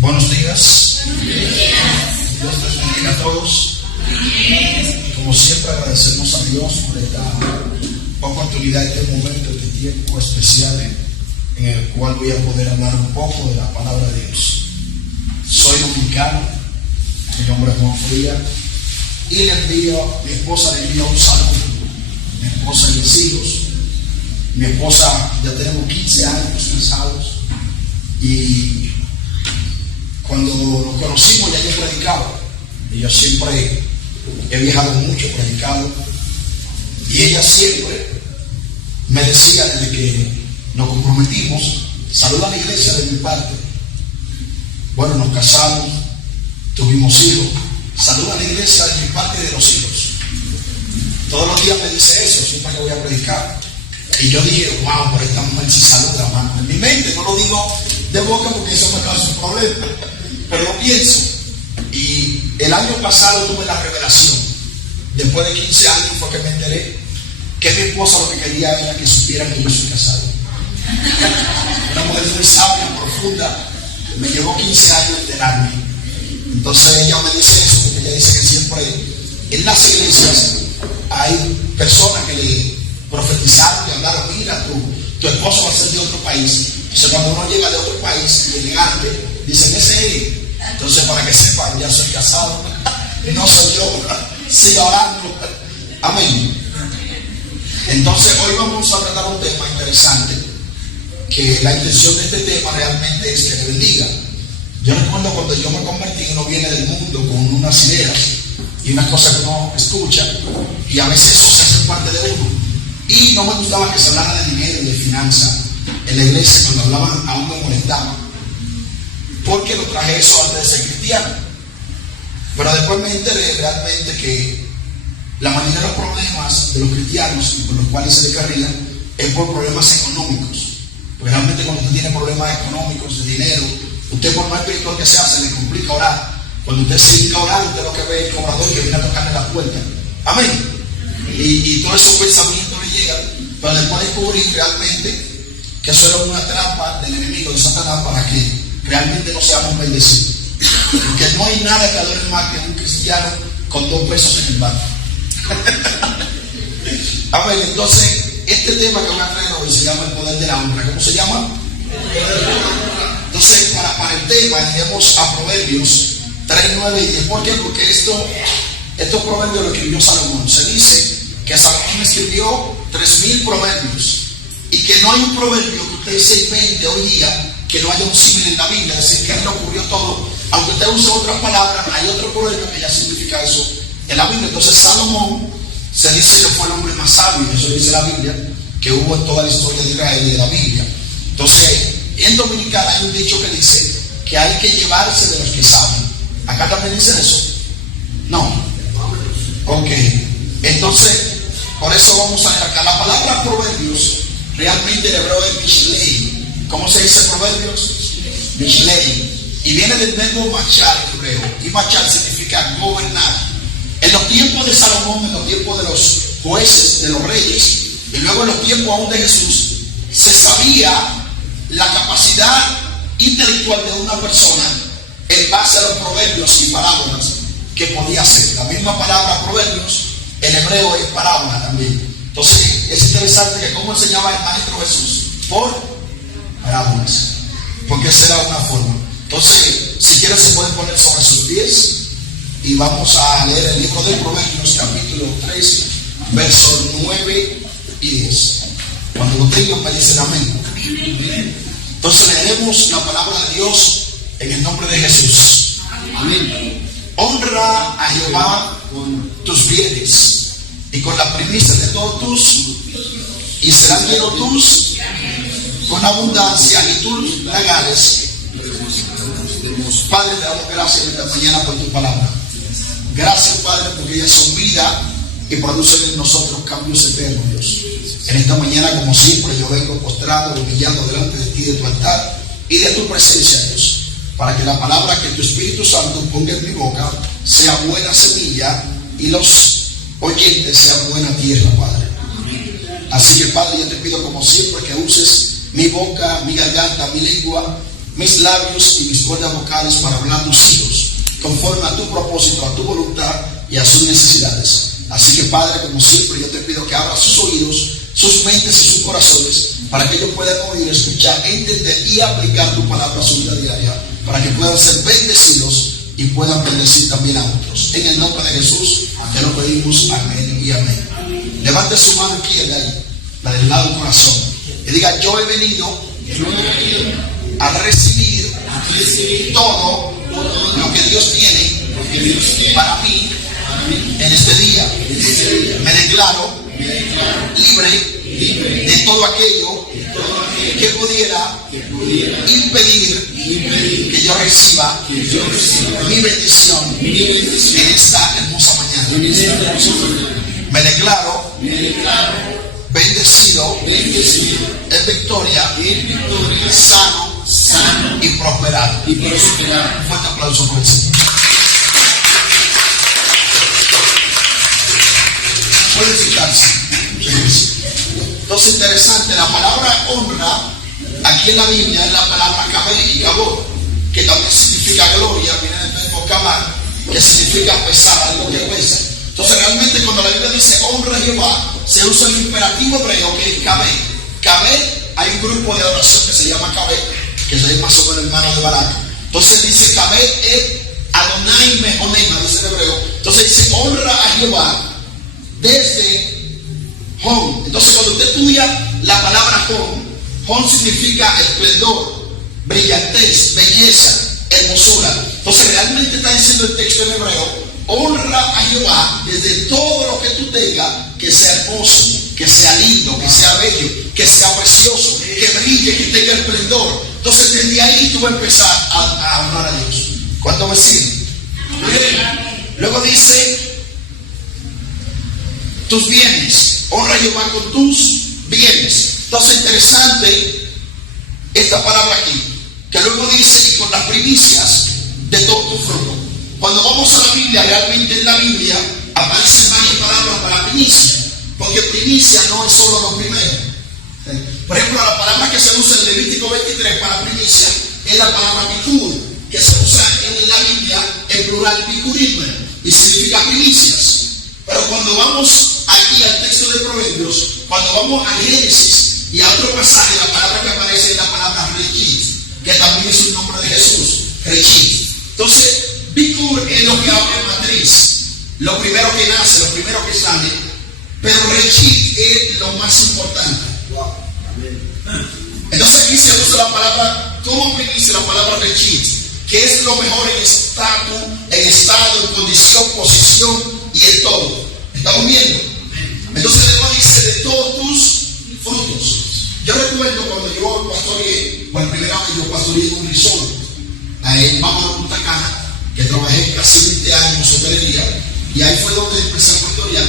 Buenos días. Dios les bendiga a todos. Como siempre agradecemos a Dios por esta oportunidad, este momento, este tiempo especial en el cual voy a poder hablar un poco de la palabra de Dios. Soy dominicano, mi nombre es Juan Fría, y mi esposa le envía un saludo, mi esposa y mis hijos. Mi esposa, ya tenemos 15 años casados, y cuando nos conocimos ya yo predicaba, y yo siempre he viajado mucho, predicado, y ella siempre me decía desde que nos comprometimos: saluda a la iglesia de mi parte. Bueno, nos casamos, tuvimos hijos, saluda a la iglesia de mi parte de los hijos. Todos los días me dice eso, siempre que voy a predicar. Y yo dije, wow, pero esta mujer sí saluda, hermano. En mi mente no lo digo de boca porque eso me causa un problema, pero lo pienso. Y el año pasado tuve la revelación. Después de 15 años fue que me enteré que mi esposa lo que quería era que supieran que yo soy casado. Una mujer muy sabia, profunda. Me llevó 15 años enterarme. Entonces ella me dice eso, porque ella dice que siempre en las iglesias hay personas que le profetizaron y hablaron: mira, tu esposo va a ser de otro país. Entonces cuando uno llega de otro país y elegante, dicen ese es él. Entonces, para que sepan, ya soy casado y no soy yo. Siga orando. Amén. Entonces hoy vamos a tratar un tema interesante, que la intención de este tema realmente es que le bendiga. Yo recuerdo cuando yo me convertí, uno viene del mundo con unas ideas y unas cosas que uno escucha, y a veces eso se hace parte de uno. Y no me gustaba que se hablara de dinero y de finanzas en la iglesia. Cuando hablaban, aún me molestaba, porque lo traje eso antes de ser cristiano. Pero después me enteré realmente que la mayoría de los problemas de los cristianos y por los cuales se descarrilan es por problemas económicos. Porque realmente cuando usted tiene problemas económicos, de dinero, usted, por más espiritual que sea, se le complica orar. Cuando usted se dedica a orar, usted lo que ve es el cobrador que viene a tocarle la puerta. Amén. Y todos esos pensamientos le llegan, pero después descubrí realmente que eso era una trampa del enemigo de Satanás para que realmente no seamos bendecidos. Porque no hay nada que adore más que un cristiano con 2 pesos en el banco. Amén. Entonces, este tema que voy a traer hoy se llama el poder de la honra. ¿Cómo se llama? Entonces, para el tema, iremos a Proverbios 3, 9 y 10. ¿Por qué? Porque estos proverbios lo escribió Salomón. Se dice que Salomón escribió 3000 proverbios, y que no hay un proverbio que usted se invente hoy día que no haya un símil en la Biblia, es decir, que él lo ocurrió todo. Aunque usted use otras palabras, hay otro proverbio que ya significa eso en la Biblia. Entonces Salomón se dice que fue el hombre más sabio, eso dice la Biblia, que hubo en toda la historia de Israel y de la Biblia. Entonces, en Dominicana hay un dicho que dice que hay que llevarse de los que saben. ¿Acá también dice eso? No. Ok. Entonces, por eso vamos a ver acá. La palabra proverbios, realmente el hebreo es mishlei. ¿Cómo se dice proverbios? Mishlei. Y viene del verbo machar en hebreo. Y machar significa gobernar. En los tiempos de Salomón, en los tiempos de los jueces, de los reyes, y luego en los tiempos aún de Jesús, se sabía la capacidad intelectual de una persona en base a los proverbios y parábolas que podía hacer. La misma palabra proverbios en hebreo es parábola también. Entonces es interesante que cómo enseñaba el maestro Jesús, por parábolas, porque esa era una forma. Entonces, si quieren se pueden poner sobre sus pies y vamos a leer el libro de Proverbios capítulo 3 versos 9 y 10. Cuando lo tengan me dicen amén. Entonces leeremos la palabra de Dios en el nombre de Jesús. Amén. Honra a Jehová con tus bienes y con la primicia de todos tus, y serán llenos tus con abundancia, y tus lagares. Padre, te damos gracias esta mañana por tu palabra. Gracias, Padre, porque ellas son vida y producen en nosotros cambios eternos, Dios. En esta mañana, como siempre, yo vengo postrado, humillando delante de ti, de tu altar y de tu presencia, Dios, para que la palabra que tu Espíritu Santo ponga en mi boca sea buena semilla y los oyentes sean buena tierra, Padre. Así que, Padre, yo te pido como siempre que uses mi boca, mi garganta, mi lengua mis labios y mis cuerdas vocales para hablar tus hijos, conforme a tu propósito, a tu voluntad y a sus necesidades. Así que, Padre, como siempre, yo te pido que abra sus oídos, sus mentes y sus corazones, para que ellos puedan oír, escuchar, entender y aplicar tu palabra a su vida diaria, para que puedan ser bendecidos y puedan bendecir también a otros. En el nombre de Jesús te lo pedimos, amén y amén. Levante su mano aquí, la del lado del corazón, y diga: yo he venido a recibir todo lo que Dios tiene para mí en este día. Me declaro libre de todo aquello que pudiera impedir que yo reciba mi bendición en esta hermosa mañana. Me declaro bendecido en victoria, sano y prosperado. Un fuerte aplauso por el Señor. Puede sentarse. Entonces, interesante, la palabra honra aquí en la Biblia es la palabra kabé y kabod, que también significa gloria, viene del verbo kabar, que significa pesar, algo que pesa. Entonces, realmente cuando la Biblia dice honra a Jehová, se usa el imperativo hebreo que es kabé. Kabé, hay un grupo de adoración que se llama kabé, que es más o menos hermano de Barak. Entonces dice kabé es Adonai Mehonema, dice el hebreo. Entonces dice honra a Jehová desde Hon. Entonces cuando usted estudia la palabra Hon significa esplendor, brillantez, belleza, hermosura. Entonces realmente está diciendo el texto en hebreo: honra a Jehová desde todo lo que tú tengas, que sea hermoso, que sea lindo, que sea bello, que sea precioso, que brille, que tenga esplendor. Entonces desde ahí tú vas a empezar a honrar a Dios. ¿Cuánto me siguen? Luego dice tus bienes, honra a Jehová con tus bienes. Entonces interesante esta palabra aquí, que luego dice: y con las primicias de todo tu fruto. Cuando vamos a la Biblia, realmente en la Biblia aparecen varias palabras para primicia, porque primicia no es solo lo primero. Por ejemplo, la palabra que se usa en Levítico 23 para primicia es la palabra bikur, que se usa en la Biblia en plural bikurim, y significa primicias. Pero cuando vamos aquí al texto de Proverbios, cuando vamos a Génesis y a otro pasaje, la palabra que aparece es la palabra rechit, que también es un nombre de Jesús, rechit. Entonces, bikur es lo que abre matriz, lo primero que nace, lo primero que sale, pero rechit es lo más importante. Entonces aquí se usa la palabra, ¿cómo dice la palabra rechit? Que es lo mejor en estado, en condición, posición y en todo. ¿Estamos viendo? Entonces luego dice: de todos tus frutos. Yo recuerdo cuando yo pastoreé, por primera vez yo pastoreé en un resort, ahí vamos a Punta Cana, que trabajé casi 20 años en hotelería, y ahí fue donde empecé a pastorear.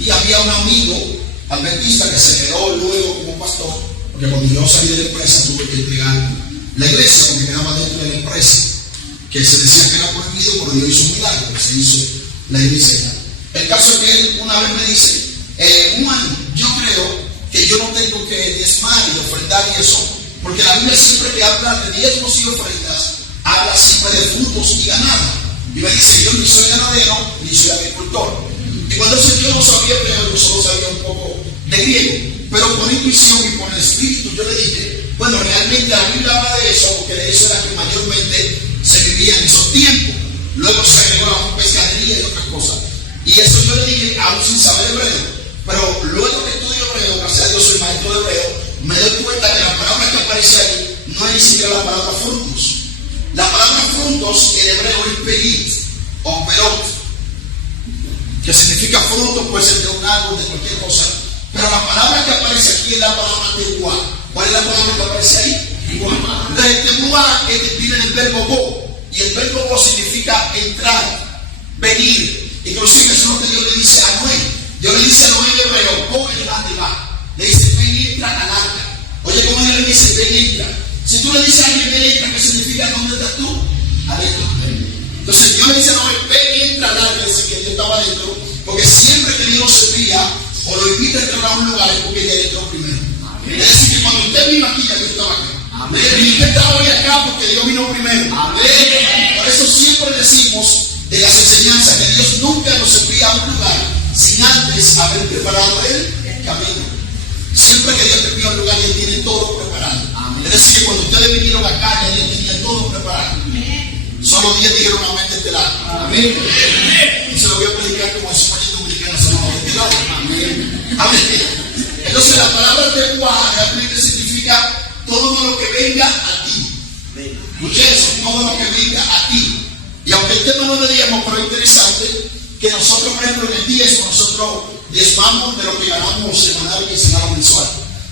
Y había un amigo adventista que se quedó luego como pastor, porque cuando yo salí de la empresa tuve que entregar la iglesia, porque quedaba dentro de la empresa, que se decía que era prohibido, pero Dios hizo un milagro, que se hizo la iglesia. El caso es que él una vez me dice: Juan, yo creo que yo no tengo que diezmar y ofrendar y eso, porque la Biblia siempre que habla de diezmos y ofrendas, habla siempre de frutos y ganado. Y me dice: yo ni soy ganadero ni soy agricultor. Y cuando yo no sabía hebreo, yo solo sabía un poco de griego, pero por intuición y por el espíritu yo le dije: bueno, realmente la Biblia habla de eso, porque de eso era que mayormente se vivía en esos tiempos. Luego se agregó la pescadería y otras cosas. Y eso yo le dije aún sin saber hebreo. Pero luego que estudio hebreo, gracias a Dios soy maestro de hebreo, me doy cuenta que la palabra que aparece ahí no es ni siquiera la palabra frutos. La palabra frutos en hebreo es perit o perot, que significa fruto, puede ser de un árbol, de cualquier cosa. Pero la palabra que aparece aquí es la palabra teruá. ¿Cuál es la palabra que aparece ahí? Entonces, teruá viene del verbo go, y el verbo go significa entrar, venir. Inclusive eso es lo que Dios le dice a Noé. Dios le dice a Noé en hebreo: go y va. Le dice: ven y entra al arca. Oye, como Dios le dice: ven y entra. Si tú le dices a alguien ven y entra, ¿qué significa? ¿Dónde estás tú? Adentro. Entonces Dios le dice a Noé: ven y entra al arca. Dice que él estaba adentro, porque siempre que Dios lo servía o lo invita a entrar a un lugar es porque él entró primero. Es decir, que cuando usted vino aquí, ya Dios estaba acá. Amén. Y usted está hoy acá porque Dios vino primero. Amén. Por eso siempre decimos en las enseñanzas que Dios nunca nos envía a un lugar sin antes haber preparado el camino. Siempre que Dios te envía a un lugar, Él tiene todo preparado. Amén. Es decir, que cuando ustedes vinieron acá, Él tenía todo preparado. Amén. Solo 10 dijeron amén de este lado. Amén. Y se lo voy a predicar como es un dominicano. Amén. Amén. Entonces la palabra tecuá realmente significa todo lo que venga a ti. Escuchen eso, todo lo que venga a ti. Y aunque el tema no lo diezmo, pero es interesante que nosotros, por ejemplo, en el diezmo, nosotros diezmamos de lo que ganamos semanal y quincenal mensual.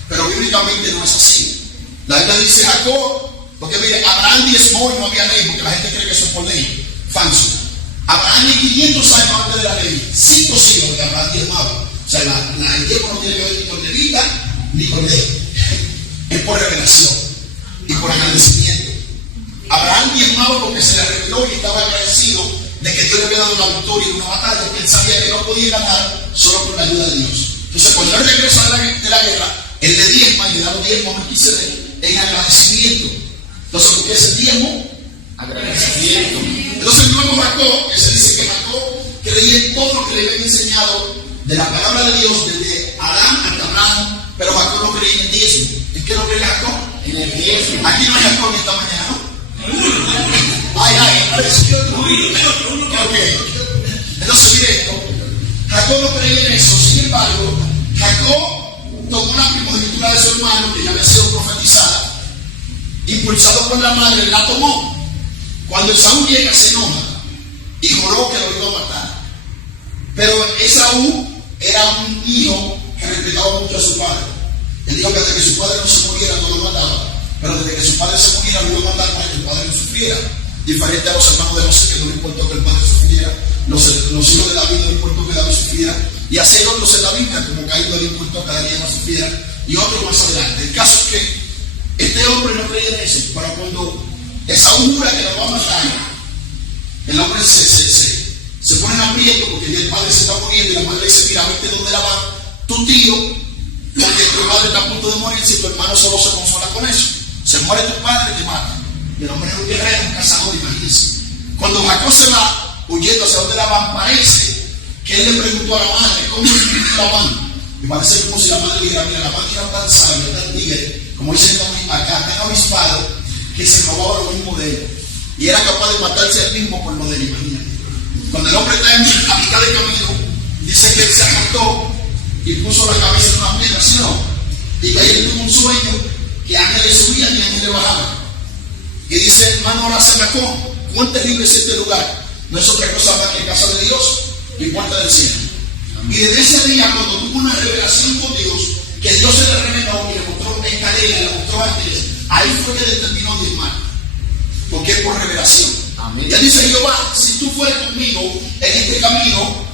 Pero bíblicamente no es así. La Biblia dice Jacob, porque mire, Abraham diezmó y no había ley, porque la gente cree que eso es por ley. Falso. Abraham ni 500 años antes de la ley, 5 siglos que Abraham diezmaba. O sea, el diezmo no tiene que ver ni con levita ni con ley. Es por revelación y por agradecimiento. Abraham diezmaba porque se le reveló y estaba agradecido de que Dios le había dado la victoria en una batalla que él sabía que no podía ganar solo con la ayuda de Dios. Entonces, cuando él regresa de la guerra, él le diezma y le da los diezmos a Melquisedec en agradecimiento. Entonces, ¿por qué es el diezmo? Agradecimiento. Entonces, luego Jacob, que se dice que Jacob creía en todo lo que le habían enseñado de la palabra de Dios, desde Adán hasta Abraham, pero Jacob no creía en el diezmo. ¿En qué no creía Jacob? En el diezmo. Aquí no hay Jacob esta mañana, ¿no? Okay. Entonces, mire esto. Jacob no creía en eso. Sin embargo, Jacob tomó la primogenitura de su hermano, que ya había sido profetizada, impulsado por la madre, la tomó. Cuando Esaú llega, se enoja y juró que lo iba a matar. Pero Esaú era un hijo que respetaba mucho a su padre. Él dijo que desde que su padre no se muriera, no lo mataba. Pero desde que su padre se muriera, lo iba a matar para que el padre no sufriera. Diferente a los hermanos de José, que no le importó que el padre sufriera. Los hijos de David no le importó que David sufriera. Y así hay otros en la Biblia, como Caín no le importó que Daniel no sufriera. Y otros más adelante. El caso es que este hombre no creía en eso. Pero cuando Esaú jura que lo va a matar, el hombre se pone en aprieto porque ya el padre se está muriendo. Y la madre dice: mira, vete donde la va tu tío, porque tu padre está a punto de morir. Si tu hermano solo se consola con eso, se muere tu padre, te mata. Y el hombre es un guerrero, un cazador, imagínense. Cuando Jacob se va huyendo hacia donde Labán, parece que él le preguntó a la madre: ¿cómo es Labán? Y parece como si la madre le dijera: mira, Labán era tan sabio, tan tigre, como dicen acá, tan avispado, que se robaba lo mismo de él. Y era capaz de matarse él mismo por lo de él, imagínate. Cuando el hombre está a mitad de camino, dice que él se acostó y puso la cabeza en una piedra, ¿sí o no? Y que él tuvo un sueño que ángeles subían y ángeles bajaban. Y dice: hermano, ahora se sacó. ¿Cuán terrible es este lugar? No es otra cosa más que casa de Dios y puerta del cielo. Y desde ese día, cuando tuvo una revelación con Dios, que Dios se le reveló y le mostró en cadena, le mostró ángeles, ahí fue que determinó diezmar. Porque es por revelación. Amén. Y él dice: Jehová, si tú fueras conmigo en este camino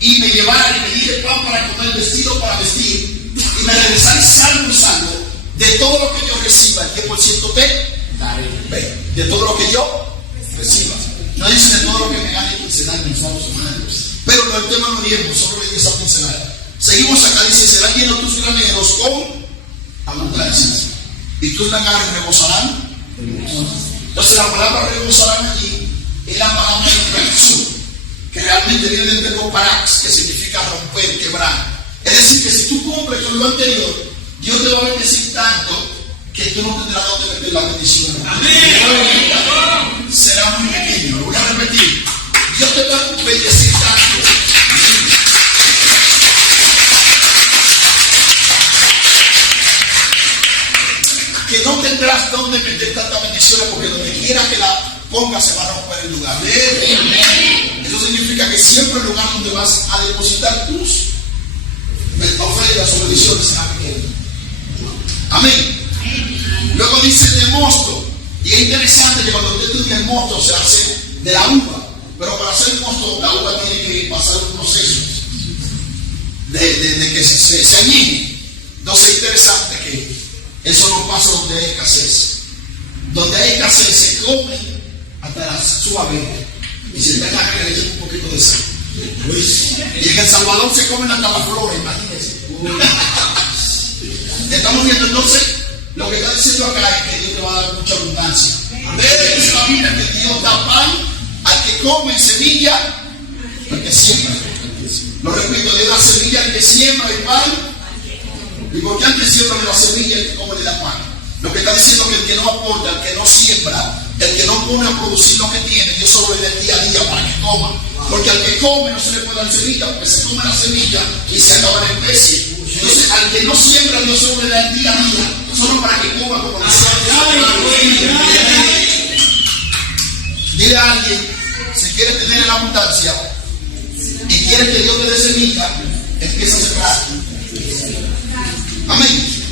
y me llevaras y me dieras pan para comer, vestido para vestir, y me regresaras salvo y salvo, de todo lo que yo reciba, el 10% te daré. De todo lo que yo reciba. No dice de todo lo que me gane quincenal, mensual o semanal. Pero no, el tema no diezmo, solo le dice a quincenal. Seguimos acá, dice: serán llenos tus graneros con abundancias, y tus lagares rebosarán. Entonces la palabra rebosarán allí es la palabra infracción, que realmente viene del verbo parax, que significa romper, quebrar. Es decir, que si tú cumples con lo anterior, Dios te va a bendecir tanto que tú no tendrás dónde meter la bendición. Amén. Será muy pequeño. Lo voy a repetir. Dios te va a bendecir tanto que no tendrás dónde meter tantas bendiciones, porque donde quiera que la pongas se va a romper el lugar. Eso significa que siempre el lugar donde vas a depositar tus ofrendas o bendiciones será pequeño. Amén. Luego dice de mosto. Y es interesante que cuando usted estudia el mosto se hace de la uva. Pero para hacer mosto, la uva tiene que pasar un proceso de que se añeje. Entonces es interesante que eso no pasa donde hay escasez. Donde hay escasez se come hasta la suave. Y si está acá le echan un poquito de sal. Y en El Salvador se comen hasta las flores, imagínense. Estamos viendo entonces Lo que está diciendo acá es que Dios te va a dar mucha abundancia. Dice la Biblia que Dios da pan al que come semilla, al que siembra. Lo repito, Dios da semilla al que siembra y pan. ¿Y por qué al que siembra le da semilla y al que come le da pan? Lo que está diciendo es que el que no aporta, el que no siembra, el que no pone a producir lo que tiene, Dios solo le da el día a día para que coma. Porque al que come no se le puede dar semilla, porque se come la semilla y se acaba la especie. Entonces, al que no siembra, Dios solo le da el día a día, solo para que coma, como decía. Dile a alguien, si quieres tener la abundancia y quieres que Dios te dé semilla, empieza a sembrar. Amén.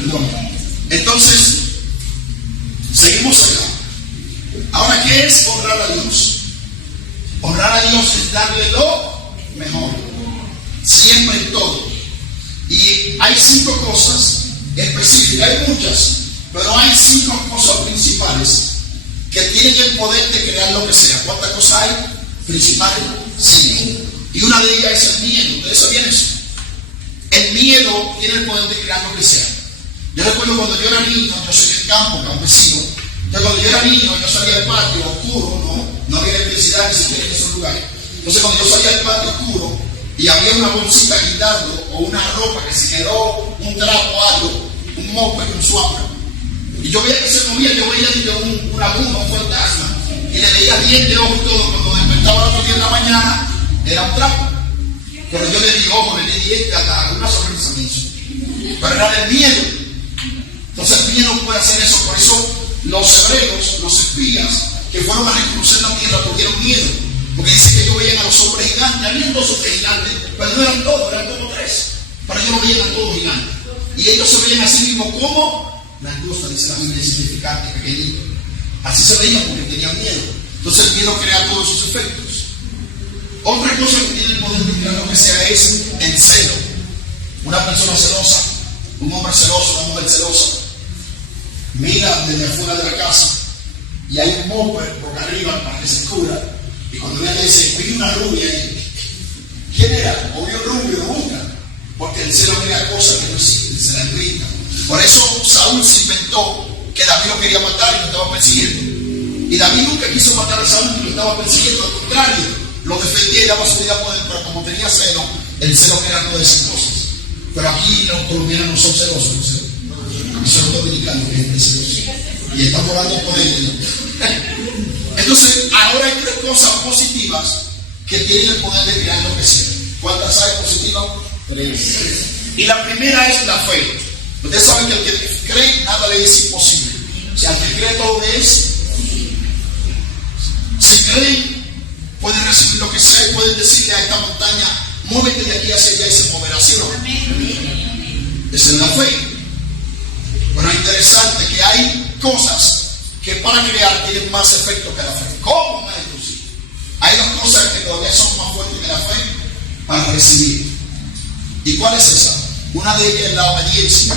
Perdón. Entonces, seguimos acá. Ahora, ¿qué es honrar a Dios? Honrar a Dios es darle lo mejor, siempre en todo. Y hay 5 cosas específicas, hay muchas, pero hay 5 cosas principales que tienen el poder de crear lo que sea. ¿Cuántas cosas hay? Principales, 5. Y una de ellas es el miedo. ¿Ustedes sabían eso? El miedo tiene el poder de crear lo que sea. Yo recuerdo cuando yo era niño, yo soy del campo, campesino. Entonces cuando yo era niño, yo salía del patio oscuro, no había electricidad ni siquiera en esos lugares. Entonces cuando yo salía del patio oscuro y había una bolsita guindando o una ropa que se quedó, un trapo, algo, un mope, un suave, y yo veía que se movía, yo veía una bruma, un fantasma, y le veía bien de ojo y todo. Cuando despertaba el otro día en la mañana, era un trapo. Pero yo le di ojo, le di diente, hasta una sonrisa me hizo. Pero era del miedo. Entonces el miedo puede hacer eso. Por eso los hebreos, los espías que fueron a reconocer la tierra tuvieron miedo. Porque dice que ellos veían a los hombres gigantes. Habían 2 hombres gigantes, pero no eran todos, eran como 3. Pero ellos lo veían a todos gigantes. Y ellos se veían a sí mismos como langosta, dice la Biblia, insignificante, pequeñito. Así se veían porque tenían miedo. Entonces el miedo crea todos sus efectos. Otra cosa que tiene el poder de crear lo que sea es el celo. Una persona celosa, un hombre celoso, una mujer celosa, mira desde afuera de la casa y hay un bumper por arriba para que se cubra. Y cuando ella le dice, vi una rubia ahí, ¿quién era? Obvio rubio, lo busca. Porque el celo crea cosas que no existen, se la invita. Por eso Saúl se inventó que David lo quería matar y lo estaba persiguiendo. Y David nunca quiso matar a Saúl y lo estaba persiguiendo, al contrario, lo defendía y daba su vida por él, pero como tenía celo, el celo crea todas esas cosas. Pero aquí los colombianos no son celosos, no son dominicanos que es celoso. Y estamos hablando por él. Entonces, ahora hay 3 cosas positivas que tienen el poder de crear lo que sea. ¿Cuántas hay positivas? 3. Y la primera es la fe. Ustedes saben que el que cree, nada le es imposible. O sea, al que cree todo le es. Si creen, pueden recibir lo que sea y pueden decirle a esta montaña, muévete de aquí hacia allá y se moverá, ¿sí o no? Esa es la fe. Bueno, es interesante que hay cosas que para crear tienen más efecto que la fe. ¿Cómo, maestro? Sí. Hay 2 cosas que todavía son más fuertes que la fe para recibir. ¿Y cuál es esa? Una de ellas es la obediencia.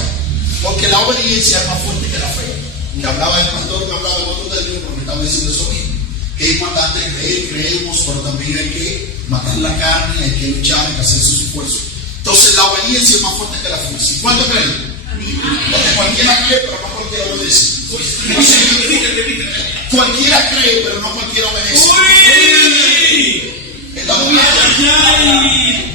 Porque la obediencia es más fuerte que la fe. Que hablaba el pastor, que hablaba en otro término, porque estaba diciendo eso mismo. Que es importante creer, creemos, pero también hay que matar la carne, hay que luchar, hay que hacer sus esfuerzos. Entonces la obediencia es más fuerte que la fe. ¿Cuánto creen? Porque cualquiera cree, pero no cualquiera obedece. Cualquiera cree, pero no cualquiera obedece.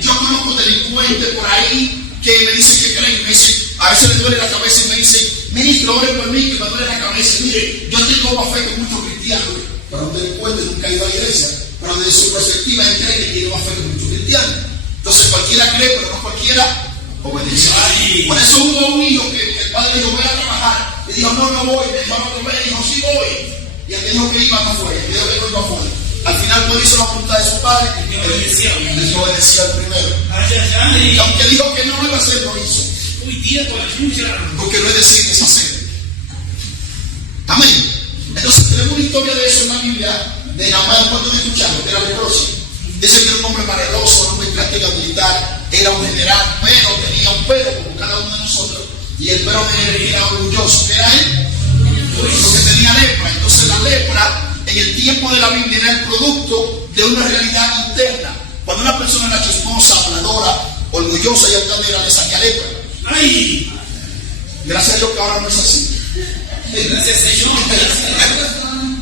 Yo conozco delincuentes por ahí que me dicen que creen, me dicen, a veces les duele la cabeza y me dicen, ministro, ore por mí, que me duele la cabeza. Mire, yo tengo más fe que muchos cristianos, pero un delincuente nunca ha ido a la iglesia, pero desde su perspectiva él cree que tiene más fe que muchos cristianos. Entonces cualquiera cree, pero no cualquiera obedece. Por eso hubo un hijo que el padre dijo, voy a trabajar. Le dijo, no voy. Mi hermano me dijo, sí voy. Y el que dijo que iba no fue, el que dijo que no iba fue. Al final, cuando hizo la voluntad de su padre, él obedecía al primero. Y aunque dijo que no lo iba a hacer, lo hizo. Porque no es decir, es hacer. Amén. Entonces, tenemos una historia de eso en la Biblia, de Naamán, cuando escuchamos, que era leproso. Dice que era un hombre valeroso, un hombre de práctica militar, era un general, pero tenía un pero, como cada uno de nosotros. Y el pero de él era orgulloso. ¿Qué era él? Porque tenía lepra. Entonces, la lepra, en el tiempo de la Biblia, era el producto de una realidad interna. Cuando una persona era chismosa, habladora, orgullosa y altanera, le salía lepra. ¡Ay! Gracias a Dios que ahora no es así. Gracias, Señor.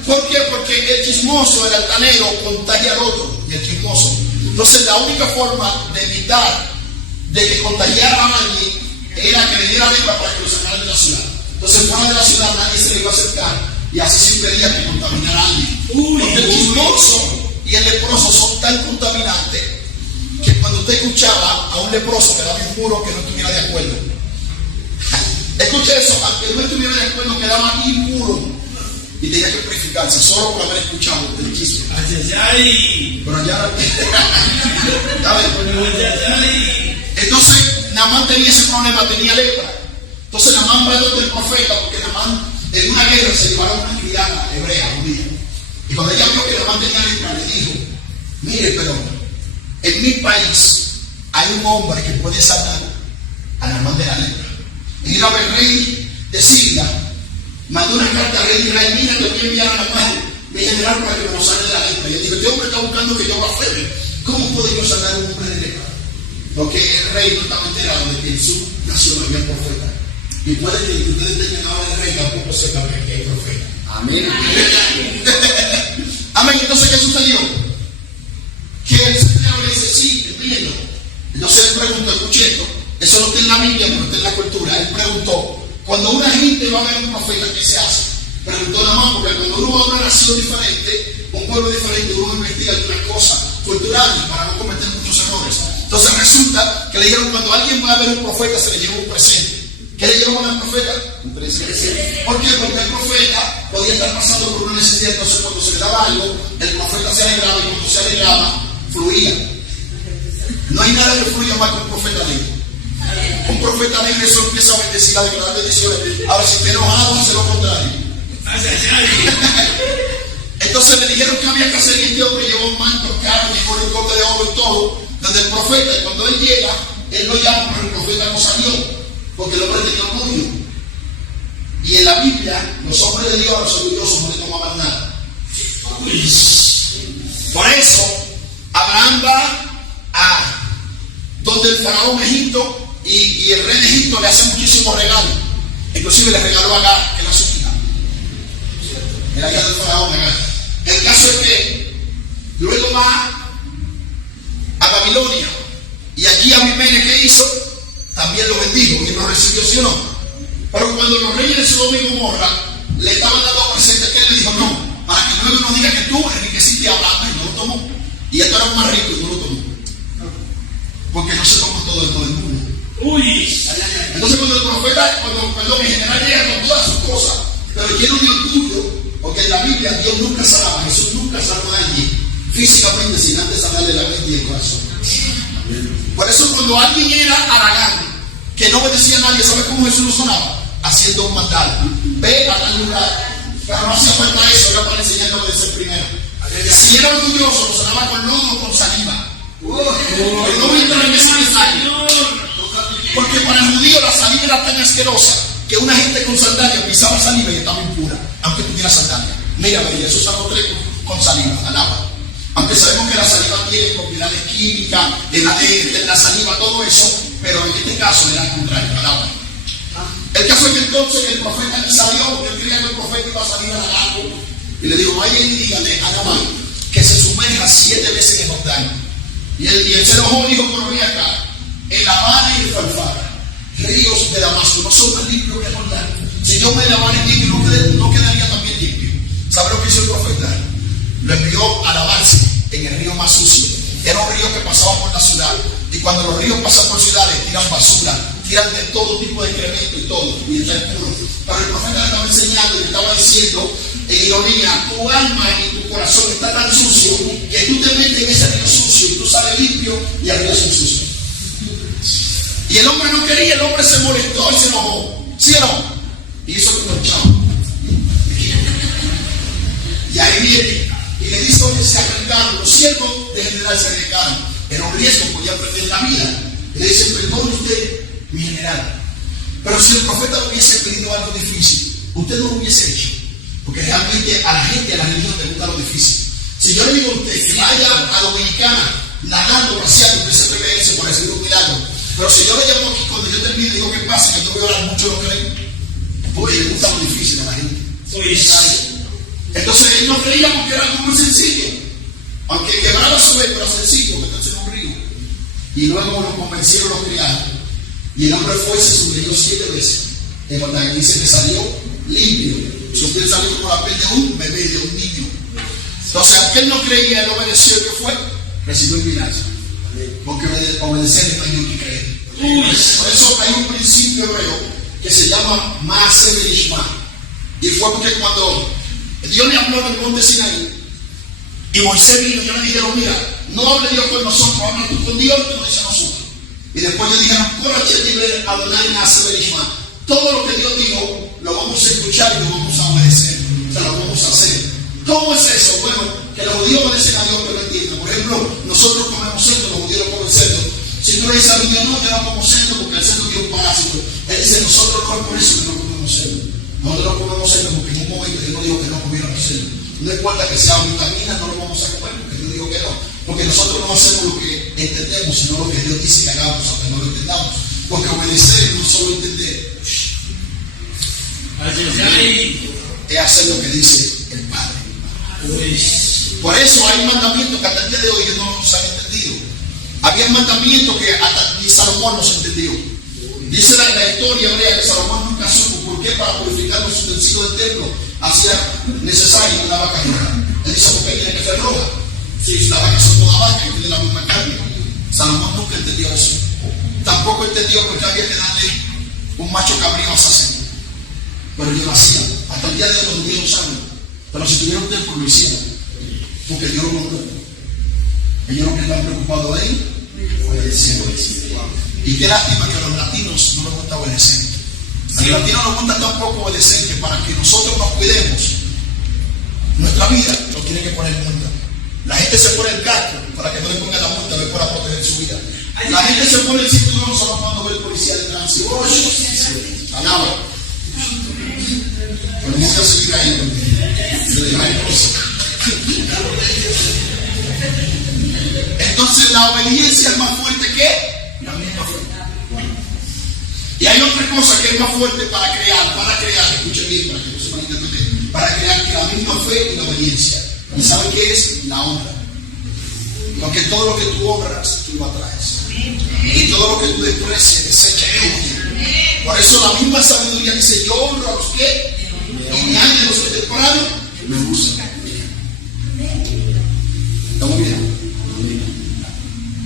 ¿Por qué? Porque el chismoso, el altanero, contagia al otro, y el chismoso. Entonces la única forma de evitar de que contagiara a alguien era que le diera lepra para que lo sacaran de la ciudad. Entonces fuera de la ciudad nadie se le iba a acercar, y así se impedía que contaminara a alguien. Porque el chismoso y el leproso son tan contaminantes que cuando usted escuchaba a un leproso quedaba impuro que no estuviera de acuerdo. Escuche eso, aunque no estuviera de acuerdo quedaba impuro y tenía que purificarse solo por haber escuchado el chisme. Pero ya entonces Naamán tenía ese problema, tenía lepra. Entonces Naamán va donde el profeta, porque Naamán en una guerra se llevaron a una criada hebrea, judía. Y cuando ella vio que Naamán tenía lepra, le dijo: mire, pero en mi país hay un hombre que puede sanar a Naamán de la lepra. Y el rey de Siria mandó una carta al rey de Israel: mira, te voy a enviar a Naamán, mi general, para que me lo sane de la lepra. Y él dijo: este hombre está buscando que yo blasfeme. ¿Cómo puedo yo sanar a un hombre de lepra? Porque el rey no estaba enterado de que en su nación había profeta. Y puede que ustedes tengan ahora el rey tampoco sepan que hay profeta. Amén. Amén. Entonces, ¿qué sucedió? Que el Señor le dice: sí, envíenlo. Entonces él preguntó, escuché esto, eso no está en la Biblia, pero está en la cultura. Él preguntó: cuando una gente va a ver un profeta, ¿qué se hace? Preguntó Naamán, porque cuando uno va a una nación diferente, un pueblo diferente, uno investiga algunas cosas culturales para no cometer muchos errores. Entonces resulta que le dijeron: cuando alguien va a ver un profeta, se le lleva un presente. ¿Qué le llevan al profeta? Un presente. ¿Por qué? Porque el profeta podía estar pasando por una necesidad. Entonces cuando se le daba algo, el profeta se alegraba, y cuando se alegraba, fluía. No hay nada que fluya más que un profeta alegre. Un profeta alegre eso empieza a bendecir, a declarar bendiciones. Ahora, si está enojado, hace lo contrario. Entonces le dijeron que había que hacer, y este hombre llevó un manto caro, llevó un lingote de oro y todo, donde el profeta, y cuando él llega, él lo llama, pero el profeta no salió, porque el hombre tenía orgullo. Y en la Biblia, los hombres de Dios, los orgullosos, no le tomaban nada. Por eso, Abraham va a donde el faraón Egipto, y el rey de Egipto le hace muchísimos regalos. Inclusive le regaló a Agar, que era su hija. Era hija del faraón Agar. El caso es que luego va a Babilonia, y allí Abimelech, ¿qué hizo? También lo bendijo y lo recibió, ¿sí o no? Pero cuando los reyes de Sodoma y Gomorra le estaban dando presentes, ¿qué le dijo? No, para que luego no diga que tú enriqueciste a Abraham y no lo tomó. Y esto era un más rico y no lo tomó. Porque no se toma todo en todo el mundo. Entonces cuando el profeta, cuando el general llega con todas sus cosas, pero lleno de orgullo, porque en la Biblia Dios nunca salva, Jesús nunca salva a alguien físicamente sin antes hablarle la mente y el corazón. Por eso cuando alguien era aragán, que no obedecía a nadie, ¿sabe cómo Jesús lo sonaba? Haciendo un mandato. Ve a tal lugar. Pero no hacía falta eso, era para enseñarle a obedecer primero. Si era orgulloso, lo sonaba con lodo o con saliva. Pero no voy a entrar en ese mensaje. Porque para el judío la saliva era tan asquerosa que una gente con sandalia pisaba saliva y estaba impura, aunque tuviera sandalia. Mira, Jesús sacó tres con saliva, al agua. Aunque sabemos que la saliva tiene propiedades químicas, la saliva, todo eso, pero en este caso era al contrario, al agua. El caso es que entonces el profeta aquí salió, porque él creía que el profeta iba a salir al lago, y le dijo: vaya y dígale a Naamán que se sumerja 7 veces en el Jordán. Y él se enojó y dijo: pero ven acá, el Habana y el Farfara, ríos de Damasco, no son más limpios que el Jordán. Si yo me lavara en limpio, no quedaría también limpio. ¿Sabe lo que hizo el profeta? Lo envió a lavarse en el río más sucio. Era un río que pasaba por la ciudad, y cuando los ríos pasan por ciudades tiran basura, tiran de todo tipo de excremento y todo, y está impuro. Pero el profeta le estaba enseñando y le estaba diciendo en ironía: tu alma y tu corazón está tan sucio que tú te metes en ese río sucio y tú sales limpio y el río es sucio. Y el hombre no quería, el hombre se molestó y se enojó, ¿sí o no? Y hizo que lo echaba. Y ahí viene y le dice: oye, se arriesgaron, los siervos de general se arriesgaron, era un riesgo, podía perder la vida. Y le dice: perdone usted, mi general, pero si el profeta le hubiese pedido algo difícil, usted no lo hubiese hecho, porque realmente a la gente, a la religión le gusta lo difícil. Si yo le digo a usted que vaya a Dominicana nadando, vaciando, usted se prevé eso para recibir un milagro. Pero si yo le llamo aquí, cuando yo termino, digo, ¿qué pasa? Que yo voy a hablar mucho de lo que creen. Porque le gusta lo difícil a la gente. Entonces él no creía porque era algo muy sencillo. Aunque quebraba su vez, pero sencillo, meterse en un río. Y luego lo convencieron los criados. Y el hombre fue y se sumergió 7 veces. En donde dice que salió limpio. Su piel salió como la piel de un bebé, de un niño. Entonces, aunque él no creía, él obedeció. ¿Qué fue? Recibió el milagro. Porque obedecer no hay que creer. Por eso hay un principio hebreo que se llama Maaseh Berishma. Y fue porque cuando Dios le habló del monte Sinaí y Moisés vino, yo le dijeron, mira, no hable Dios con nosotros, habla tú con Dios, tú no dices a nosotros. Y después le dijeron, Adonai Maaseh Berishma. Todo lo que Dios dijo, lo vamos a escuchar y lo vamos a obedecer. O sea, lo vamos a hacer. ¿Cómo es eso? Bueno, que los judíos obedecen a Dios, pero no entienden. Por ejemplo, nosotros comemos cerdo, los judíos no comen cerdo. Si tú le dices a Dios, no, yo no como cerdo porque el cerdo tiene un parásito. Él dice, nosotros no es por eso que no comemos cerdo. Nosotros no comemos cerdo porque en un momento Dios no dijo que no comiéramos cerdo. No importa que sea vitamina, no lo vamos a comer porque Dios dijo que no. Porque nosotros no hacemos lo que entendemos, sino lo que Dios dice que hagamos, aunque no lo entendamos. Porque obedecer no es solo entender. Es hacer lo que dice el Padre. Por eso hay mandamientos que hasta el día de hoy no los han entendido. Había mandamientos que hasta ni Salomón los entendió. Dice la historia hebrea que Salomón nunca supo por qué para purificar los utensilios del templo hacía necesario una vaca roja. Él dice, ¿por qué tiene que ser roja? Si las vacas son todas vacas y tienen la misma carne. Salomón nunca entendió eso. Tampoco entendió por qué había que darle un macho cabrío asesino. Pero ellos lo hacían. Hasta el día de hoy los judíos no saben. Pero si tuvieron un tiempo lo hicieron. Porque Dios lo mandó. Ellos no que están preocupados ahí, obedeciendo. Y qué lástima que a los latinos no les gusta obedecer. A los latinos nos gusta tampoco obedecer, que para que nosotros nos cuidemos nuestra vida, nos tienen que poner multa. La gente se pone el casco para que no le pongan la multa, no es para proteger su vida. La gente se pone el cinturón solo cuando ve el policía de tránsito. Alaba. Pero nunca seguir ahí. Entonces la obediencia es más fuerte que la misma fe. Y hay otra cosa que es más fuerte para crear, escuchen bien para que no se malinterpreten, para crear que la misma fe y la obediencia. ¿Y saben qué es? La honra. Porque todo lo que tú honras, tú lo atraes. Y todo lo que tú desprecias, desecha. Por eso la misma sabiduría dice, yo honro a los que y me han de los que temprano me buscan. ¿Estamos bien?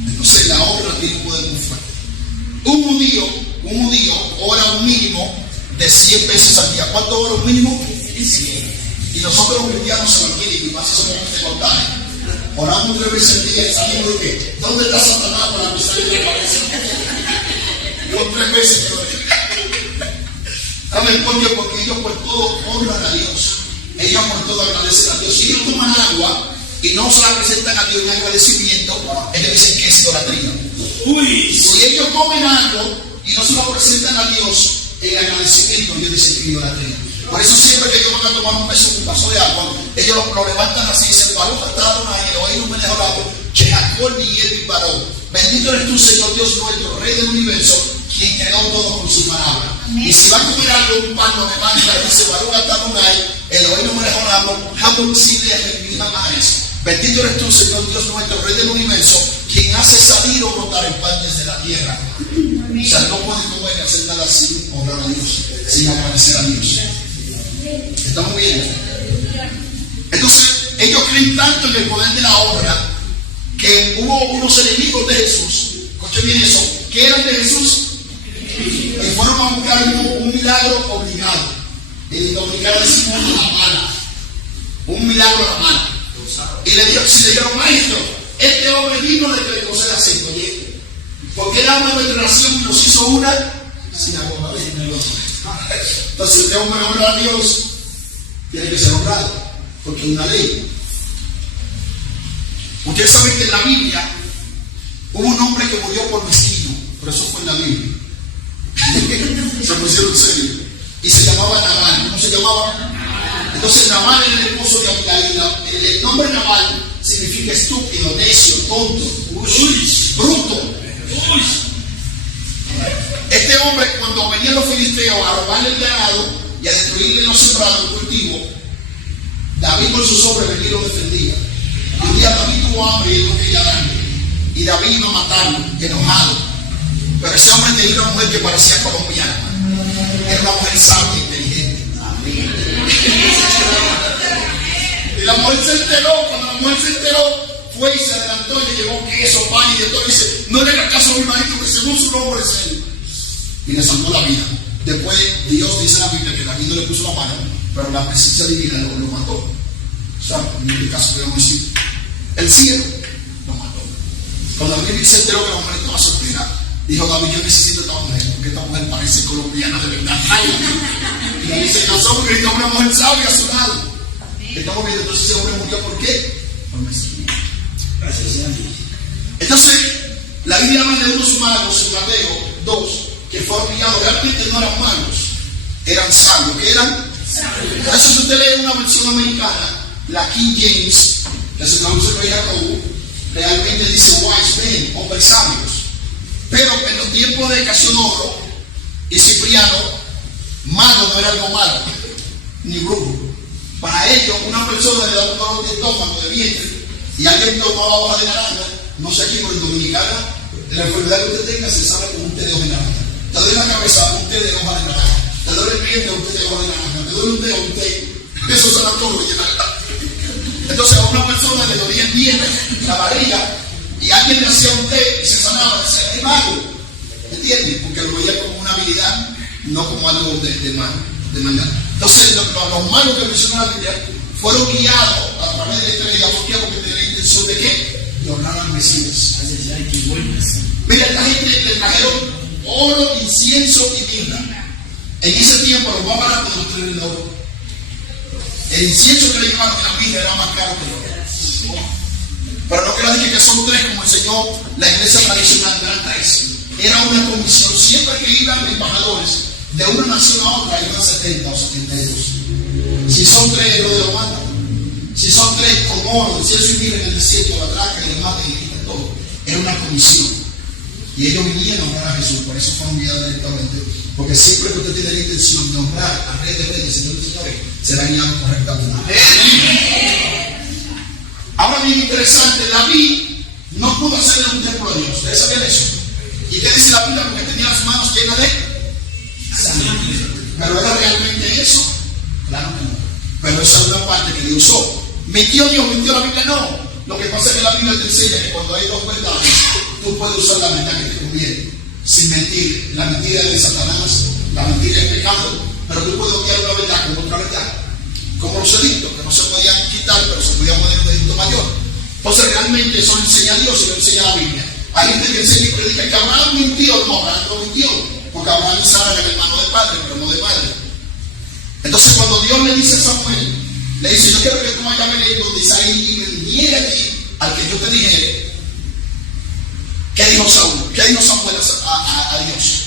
Entonces la honra tiene un poder muy fuerte. Un judío ora un mínimo de 100 veces al día. ¿Cuánto ora un mínimo? 100. Y nosotros los cristianos evangélicos, y más si somos pentecostales, oramos 3 veces al día y salimos de que, ¿dónde está Satanás para pisar de la cabeza? Yo 3 veces que oré. ¿Saben por qué? Porque ellos por todo honran a Dios. Ellos por todo agradecen a Dios. Si ellos toman agua y no se la presentan a Dios en agradecimiento, ellos dicen que es idolatría. Si ellos comen algo y no se lo presentan a Dios en agradecimiento, ellos dicen que es idolatría. Por eso siempre que ellos van a tomar un vaso de agua, ellos lo levantan así y dicen, Baruch atah Adonai Eloheinu melech haolam, shehakol niyeh bidbaro. Bendito eres tú, Señor Dios nuestro, Rey del universo, quien creó todo con su palabra. Y si va a comer algo, un pan, no me manda, dice Baruch atah Adonai Eloheinu melech haolam, hamul tzidech minhamaretz. Bendito eres tú, Señor Dios nuestro, Rey del universo, quien hace salir o brotar el pan desde la tierra. O sea, no puede comer y hacer nada sin honrar a Dios, sin agradecer a Dios. ¿Estamos bien? Entonces, ellos creen tanto en el poder de la honra que hubo unos enemigos de Jesús, escuchen bien eso, que eran de Jesús y fueron a buscar un milagro obligado. En dominicano decimos a la mala, un milagro a la mala. Y le dijeron, maestro, este hombre vino de que le conceda aceite. Oye, porque él ama nuestra nación y nos hizo una sinagoga. Entonces, si usted hombre honra a Dios, tiene que ser honrado, porque es una ley. Ustedes saben que en la Biblia hubo un hombre que murió por mezquino, por eso fue en la Biblia. Se pusieron serio. Y se llamaba Nabal. ¿Cómo se llamaba? Entonces Nabal era el esposo de Abigail. El nombre Nabal significa estúpido, necio, tonto, bruto. Este hombre, cuando venían los filisteos a robarle el ganado y a destruirle los sembrados, el cultivo, David con sus hombres venía y lo defendía. Y un día David tuvo hambre y él no quería darle. Y David iba a matarlo, enojado. Pero ese hombre tenía una mujer que parecía colombiana. Era una mujer sabia e inteligente. Y la mujer se enteró. Cuando la mujer se enteró, fue y se adelantó y le llevó queso, pan y de todo. Y dice: no le haga caso a mi marido, que según su nombre es él. Y le salvó la vida. Después Dios dice en la Biblia que David no le puso la mano, pero la presencia divina lo mató. O sea, en este caso podemos decir, el cielo lo mató. Cuando David se enteró que la mujer estaba soltera, dijo: David, yo necesito esta mujer, porque esta mujer parece colombiana de verdad. Y David se casó porque necesitaba una mujer sabia a su lado. Estamos viendo, entonces ese hombre murió, ¿por qué? Por mezquindad. Gracias a Dios. Entonces, la Biblia habla de unos magos en Mateo 2 que fueron pillados. Realmente no eran magos, eran sabios. ¿Qué eran? Entonces, si usted lee una versión americana, la King James, que se traduce en Rey Jacobo, realmente dice wise men, hombres sabios. Pero en los tiempos de Casiodoro y Cipriano, mago no era algo malo, ni brujo. Para ellos, una persona le da un dolor de estómago, de vientre, y alguien tomaba hoja de naranja, no sé aquí, pero en Dominicana, la enfermedad que usted tenga se sabe con un té de hoja de naranja. Te duele la cabeza, un té de hoja de naranja. Te duele el vientre, un té de hoja de naranja. Te duele un dedo, un té. Eso sana todo. Entonces a una persona le dolía el vientre, la barriga, y alguien le hacía un té y se sanaba. Decía: es mago. ¿Entiendes? Porque lo veía como una habilidad, no como algo de maldad. Entonces los magos que menciona la Biblia fueron guiados a través de la estrella. ¿Por qué? Porque tenían la intención de ¿qué? De honrar al Mesías. Mira, la gente le trajeron oro, incienso y mirra. En ese tiempo los más baratos no traían el oro. El incienso que le llevaron en la vida era más caro que el oro. Pero no que la dije que son tres, como enseñó la iglesia tradicional, eran tres. Era una comisión. Siempre que iban embajadores de una nación a otra, iban 70 o 72. Si son tres, no de lo matan. Si son tres con oro, incienso y mirra en el desierto, la traca y le matan y quitan todo. Era una comisión. Y ellos venían a honrar a Jesús, por eso fueron guiados directamente. Porque siempre que usted tiene la intención de honrar al Rey de Reyes, Señor de Señores, será guiado correctamente. Ahora bien, interesante, David no pudo hacerle un templo a Dios. ¿Ustedes sabían eso? ¿Y qué dice la Biblia? Porque tenía las manos llenas de sangre. ¿Pero era realmente eso? Claro que no. Pero esa es una parte que Dios usó. ¿Mintió Dios? ¿Mintió la Biblia? No. Lo que pasa es que la Biblia te enseña que cuando hay dos verdades, tú puedes usar la verdad que te conviene, sin mentir. La mentira es de Satanás, la mentira es pecado, pero tú puedes obviar una verdad con otra verdad. Como los edictos, que no se podían quitar, pero se podían poner un edicto mayor. Entonces realmente eso lo enseña Dios y lo enseña la Biblia. Hay gente que enseña y predica que Abraham mintió. No, Abraham no mintió, porque Abraham y Sara eran hermanos de padre, pero no de madre. Entonces cuando Dios le dice a Samuel, le dice: yo quiero que tú vayas a ver donde Isaí y me viniera aquí al que yo te dijere. ¿Qué dijo Saúl? ¿Qué dijo Samuel a Dios?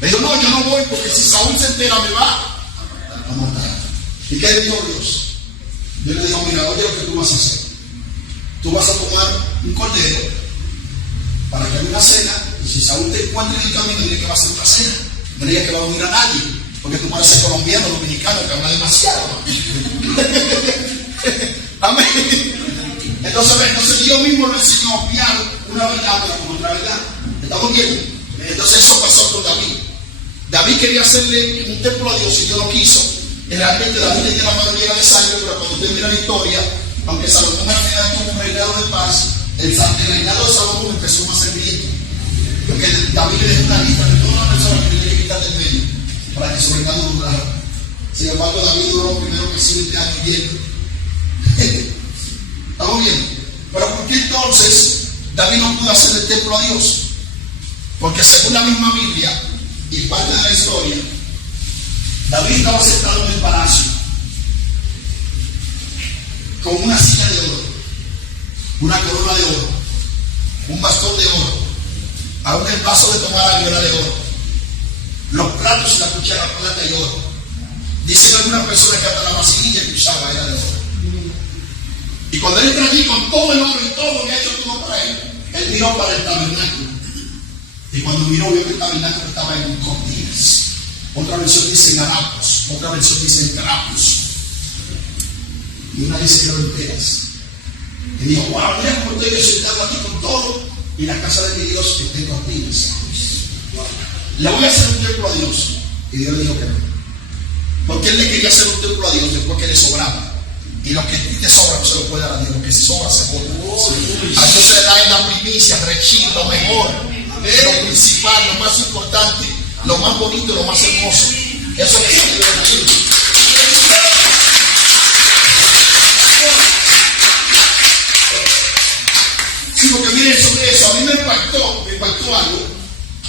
Le dijo: no, yo no voy, porque si Saúl se entera me va a matar. ¿Y qué le dijo Dios? Dios le dijo: mira, oye lo que tú vas a hacer. Tú vas a tomar un cordero para que haya una cena, y si Saúl te encuentra en el camino, dile que va a hacer una cena. No digas que va a unir a nadie, porque tú pareces colombiano, dominicano, que habla demasiado. Amén. Entonces Dios mismo lo enseñó a obviar una verdad con otra verdad. ¿Estamos viendo? Entonces eso pasó con David. David quería hacerle un templo a Dios y Dios lo quiso. Y realmente David tenía la mano llena de sangre, pero cuando usted mira la historia, aunque Salomón al final tuvo un reinado de paz, el reinado de Salomón empezó más sangriento. Porque David le dejó una lista de todas las personas que tenía que quitar del medio para que su reinado durara. Sin embargo, David duró primero que 20 años lleno. ¿Estamos viendo? Pero ¿por qué entonces David no pudo hacer el templo a Dios? Porque según la misma Biblia y parte de la historia, David estaba sentado en el palacio con una silla de oro, una corona de oro, un bastón de oro, aún el vaso de tomar agua era de oro, los platos y la cuchara plata y oro. Dicen algunas personas que hasta la vasijilla que usaba era de oro. Y cuando él entra allí con todo el oro y todo lo que ha hecho todo para él miró para el tabernáculo. Y cuando miró, vio que el tabernáculo estaba en cortinas. Otra versión dice en harapos, otra versión dice en trapos. Y una dice que enteras. Y dijo, wow, mira cómo estoy sentado aquí con todo. Y la casa de mi Dios está en cortinas. Le voy a hacer un templo a Dios. Y Dios le dijo que no. Porque él le quería hacer un templo a Dios después que le sobraba. Y lo que te sobra no se lo puede dar a Dios. Lo que se sobra se bota. A Dios se le da en la primicia, rechín, lo mejor, lo principal, lo más importante, lo más bonito, lo más hermoso. Eso es lo que Dios. Sí, porque miren sobre eso, a mí me impactó algo.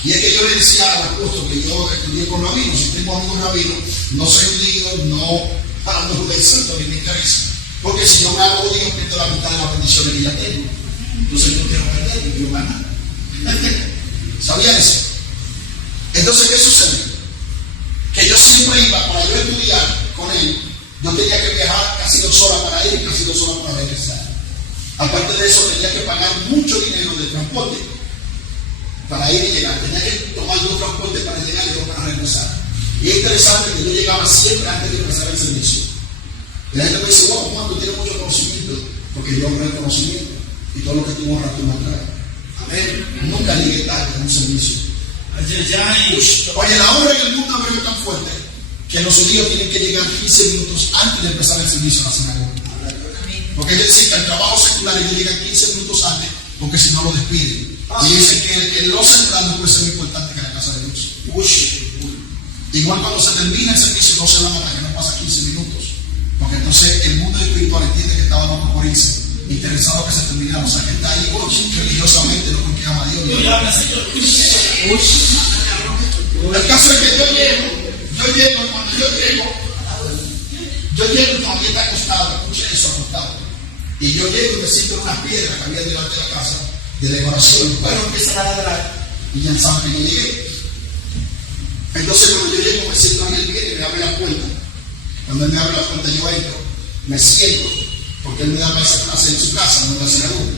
Y es que yo le decía al apóstol que yo estudié con rabinos, si tengo amigos rabinos, no soy judío, no hablando judío santo, ni me interesa. Porque si yo me hago judío, pierdo la mitad de las bendiciones que ya tengo. Entonces yo quiero perder, yo quiero ganar. ¿Sabía eso? Entonces, ¿qué sucede? Que yo siempre iba, para yo estudiar con él, yo tenía que viajar casi 2 horas para ir y casi 2 horas para regresar. Aparte de eso, tenía que pagar mucho dinero de transporte para ir y llegar. Tenía que tomar 2 transportes para llegar y 2 para regresar. Y es interesante que yo llegaba siempre antes de empezar el servicio. Y la gente me dice, wow, Juan, tú tienes mucho conocimiento, porque yo honré el conocimiento y todo lo que tú honras tú me traes. Amén. Nunca llegué tarde en un servicio. Oye, la honra en el mundo es tan fuerte que los judíos tienen que llegar 15 minutos antes de empezar el servicio a la sinagoga. Porque ellos dicen que el trabajo secular ellos llegan 15 minutos antes, porque si no lo despiden. Y dicen que lo secular no puede ser muy importante que la casa de Dios. Igual cuando se termina el servicio no se van hasta que no pasa 15 minutos. Porque entonces el mundo espiritual entiende que estaba loco por irse, interesado que se terminara. O sea que está ahí religiosamente, no porque ama a Dios. El caso es que yo llego, cuando yo llego y todavía está acostado, escuché eso, acostado. Y yo llego y me siento en una piedra que había delante de la casa de decoración. Bueno, empiezan a ladrar y ya saben que yo llegué. Entonces cuando yo llego me siento en el pie y me abre la puerta. Cuando él me abre la puerta yo entro, me siento, porque él me da esa clase en su casa, no en la sinagoga.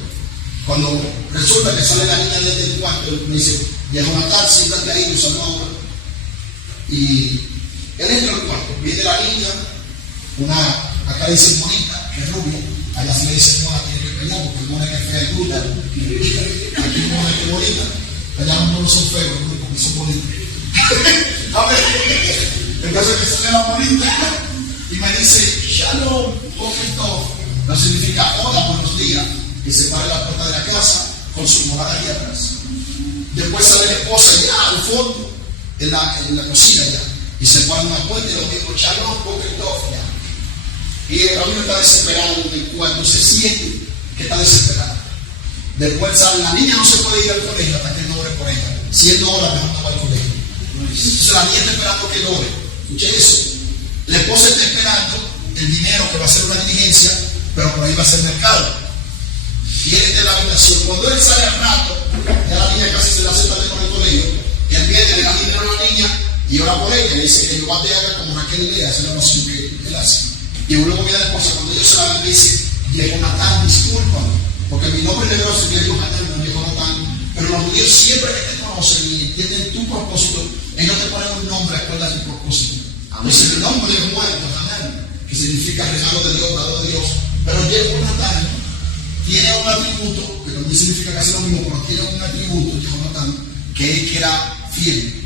Cuando resulta que sale la niña desde el cuarto, me dice, Jonathan, siéntate ahí, nos ahora. Y él entra al cuarto, viene la niña, acá dice monita, que es rubia, allá se le dice mona, tiene que pelear, porque mona que es fea y bruta, aquí mona que es bonita, allá los monos son feos, porque son bonitos. A ver, entonces que sale la monita y me dice, Shalom, poquito, no significa hola, buenos días, y se para la puerta de la casa con su morada ahí atrás. Después sale la esposa ya al fondo, en la cocina ya, y se para una puerta y lo mismo, Shalom, poquito, ya. Y el rabino está desesperado en el cuarto, se siente que está desesperado. Después sale, la niña no se puede ir al colegio hasta que él no ore por ella. Siendo hora, mejor no va al colegio. Entonces la niña está esperando que él ore. Escuche eso. La esposa está esperando el dinero que va a ser una diligencia, pero por ahí va a ser mercado. Y él está en la habitación. Cuando él sale al rato, ya la niña casi se la acepta de con el colegio. Y él viene, le da dinero a la niña y ora por ella. Le dice que Jehová te haga como Raquel y Lea, esa es la oración que él hace. Y luego viene la esposa, cuando ellos se la ven, le dice, Jonathan, disculpa, porque mi nombre de Dios sería Jonathan, no Jonathan. Pero los judíos siempre que te conocen y entienden tu propósito, ellos te ponen un nombre a escuela de tu propósito. Entonces el nombre es muerto, que significa regalo de Dios, dado de Dios. Pero Jonathan tiene un atributo, que también significa casi lo mismo, pero tiene un atributo, Jonathan, que era fiel.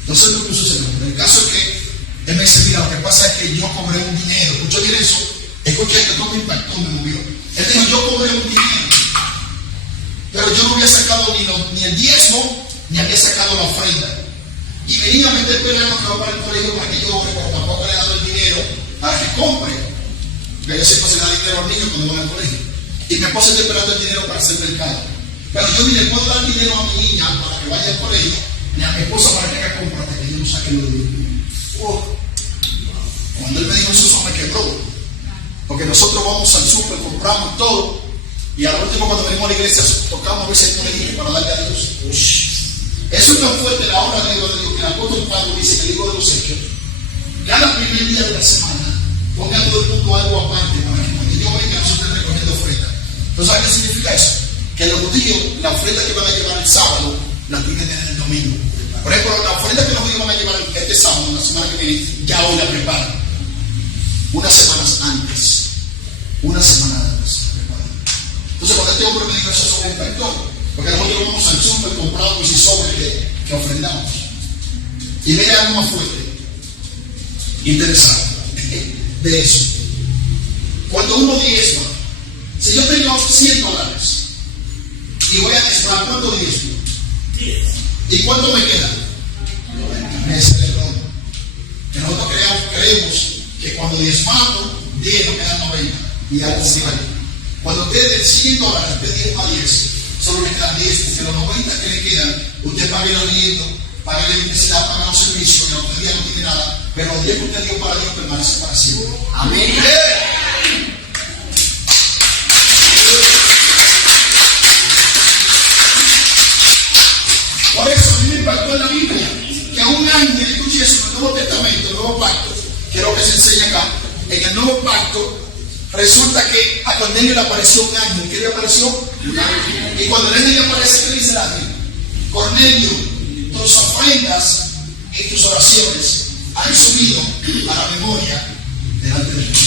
Entonces lo que sucede. El caso es que él me dice, mira, lo que pasa es que yo cobré un dinero. ¿Escuchó bien eso? Escuché que todo me impactó, me movió. Él dijo, yo cobré un dinero, pero yo no había sacado ni el diezmo, ni había sacado la ofrenda. Y venía a meter peleando que va para el colegio para que yo ore, pero tampoco le he dado el dinero para que compre. Porque yo siempre se le da dinero a los niños cuando van al colegio. Y mi esposa está esperando el dinero para hacer mercado. Pero yo ni le puedo dar dinero a mi niña para que vaya al colegio, ni a mi esposa para que haga compra, hasta que yo no saque lo de dinero. Cuando él me dijo eso, me quebró. Porque nosotros vamos al súper, compramos todo, y al último cuando venimos a la iglesia tocamos a veces con el dinero para darle a Dios. Eso es tan fuerte la obra de Dios que el apóstol Pablo dice en el libro de los Hechos. Cada primer día de la semana ponga a todo el mundo algo aparte para que cuando yo venga no se esté recogiendo ofrenda. ¿Entonces sabes qué significa eso? Que que los judíos, la ofrenda que van a llevar el sábado, la tienen en el domingo. Por ejemplo, la ofrenda que los judíos van a llevar este sábado, la semana que viene, ya hoy la preparan. Unas semanas antes. Una semana antes. Entonces, cuando este hombre me dijo eso sobre el factor, porque nosotros vamos al súper, compramos y sobres que ofrendamos. Y ve algo más fuerte, interesante, de eso. Cuando uno diezma, si yo tengo $100 y voy a diezmar, ¿cuánto diezmo? 10. ¿Y cuánto me queda? Ese es el don. Que nosotros creemos que cuando diezmamos, 10 nos quedan 90 y algo así. Cuando usted de $100, usted diezma 10, solo le quedan 10, porque los 90 que le quedan, usted paga el arriendo, paga la electricidad, paga los servicios, y usted día no tiene nada, pero los 10 que usted dio para Dios permanece para siempre. Amén. Por eso a mí me impactó en la Biblia que un ángel, escuche eso, en el Nuevo Testamento, el Nuevo Pacto, quiero que se enseñe acá, en el Nuevo Pacto, resulta que a Cornelio le apareció un ángel. ¿Qué le apareció? Un ángel. Y cuando el ángel le aparece, ¿qué dice el ángel? Cornelio, tus ofrendas y tus oraciones han subido a la memoria delante de Dios.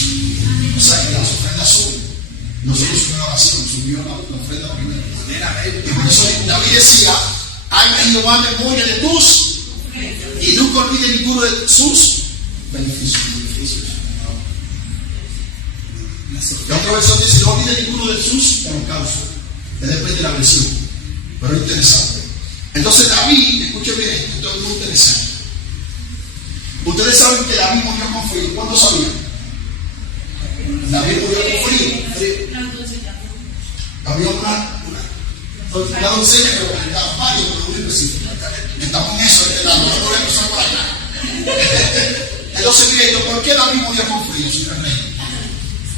O sea que las ofrendas suben. No solo subió la oración, subió la ofrenda primero. Y por eso David decía, haga Jehová memoria de tus y nunca olvide ninguno de sus beneficios. La otra versión dice, no olvide ninguno de sus holocaustos. Que depende de la versión. Pero es interesante. Entonces David, escuchen bien esto es muy interesante. Ustedes saben que David murió con frío. ¿Cuándo sabían? David murió con frío. Había una doncella que lo varios, pero muy específico. Estamos en eso, la no empezó por acá. Entonces, miren, ¿por qué David murió con frío?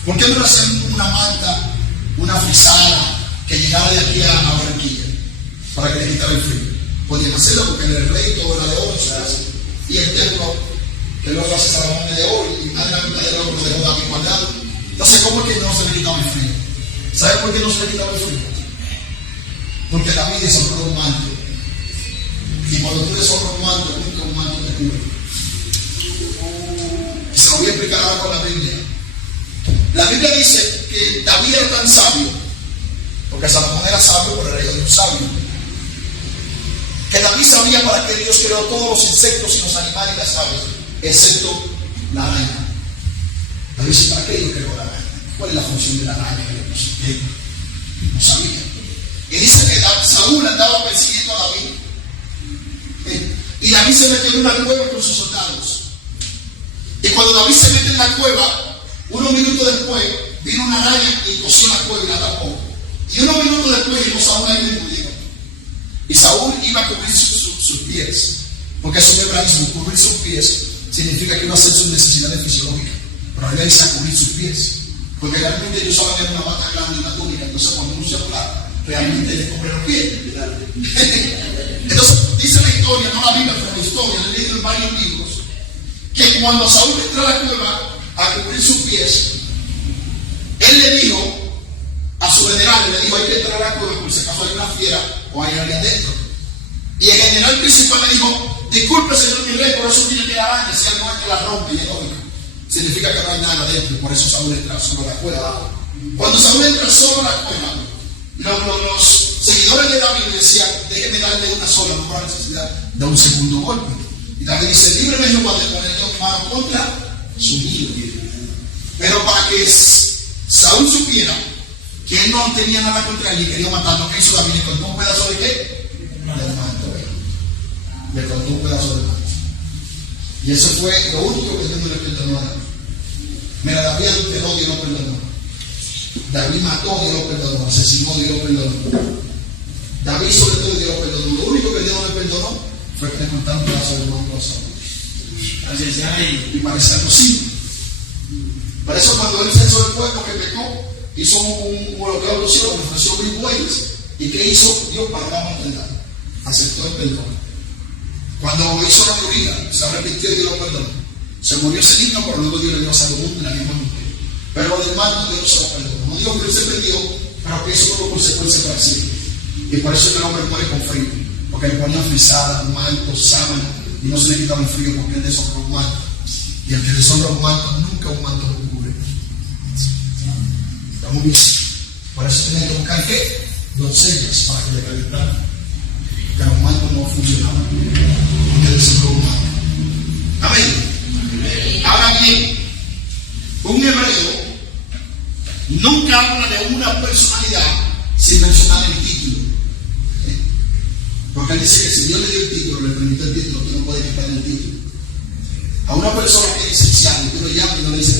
¿Por qué no le hacían una manta, una frisada que llegara de aquí a Barranquilla para que le quitara el frío? Podían hacerlo porque en el rey todo era de oro, y el templo que luego hace Salomón de oro, y más de la mitad del oro lo dejó David guardado. Entonces, ¿cómo es que no se le quitaba el frío? ¿Sabe por qué no se le quitaba el frío? Porque David deshonró un manto. Y cuando tú deshonras un manto, nunca un manto te cubre. Y se lo voy a explicar ahora con la Biblia. La Biblia dice que David era tan sabio, porque Salomón era sabio, pero era hijo de un sabio, que David sabía para qué Dios creó todos los insectos y los animales y las aves, excepto la araña. David dice, ¿para qué Dios creó la araña? ¿Cuál es la función de la araña? No sabía. Y dice que Saúl andaba persiguiendo a David. Y David se metió en una cueva con sus soldados. Y cuando David se mete en la cueva, unos minutos después, vino una araña y cosió la cueva y la tapó. Y unos minutos después llegó Saúl ahí mismo. Y Saúl iba a cubrir sus pies. Porque es un hebraísmo, cubrir sus pies significa que iba a hacer sus necesidades fisiológicas. Pero él dice a cubrir sus pies. Porque realmente ellos saben que era una bata grande y una túnica. Entonces cuando uno se habla, realmente le cubre los pies. Entonces dice la historia, no la Biblia, pero la historia, he leído en varios libros, que cuando Saúl entró a la cueva a cubrir sus pies, él le dijo a su general, le dijo, hay que entrar a la cueva por si acaso hay una fiera o hay alguien dentro. Y el general principal le dijo, disculpe señor mi rey, por eso tiene que araña, si algo es que la rompe, y es lógico. Significa que no hay nada dentro, por eso Saúl entra solo a la cueva. Cuando Saúl entra solo a la cueva, los seguidores de David decían, déjeme darle una sola, no por la necesidad de un segundo golpe. Y David dice, líbreme Jehová de poner yo mi mano contra su hijo. Pero para que Saúl supiera que él no tenía nada contra él y quería matarlo, ¿qué hizo David? ¿Le cortó un pedazo de qué? Del manto. Le cortó un pedazo del manto. Y eso fue lo único que Dios no le perdonó a David. Mira, David adulteró, Dios no perdonó. David mató, Dios lo perdonó. Asesinó, Dios lo perdonó. David sobre todo, Dios lo perdonó. Lo único que Dios no le perdonó fue que le cortaron un pedazo del manto a Saúl. Y parece algo simple. Por eso cuando él censó el pueblo que pecó, hizo un holocausto cielo, le ofreció 1000 bueyes. ¿Y qué hizo? Dios pagó la maldad. Aceptó el perdón. Cuando hizo la teoría, se arrepintió y Dios lo perdonó. Se murió ese niño, pero luego Dios le dio a Salomón en la misma mujer. Pero lo del manto Dios no se lo perdonó. No digo que él se perdió, pero que eso tuvo consecuencias para sí. Y por eso el hombre muere con frío, porque le ponían frisada, manto, sábana, y no se le quitaba el frío porque él deshonra un manto. Y el que deshonra un manto, nunca un manto lo cubre. Estamos bien. Por eso tenía que buscar ¿qué? Doncellas para que le calentaran. Pero un manto no funcionaba, porque deshonró un manto. Amén. Ahora bien, un hebreo nunca habla de una personalidad sin mencionar el título. Porque él dice que si Dios le dio el título, le permitió el título, tú no puedes quitar el título. A una persona que es licenciado, y tú lo llamas y no le dices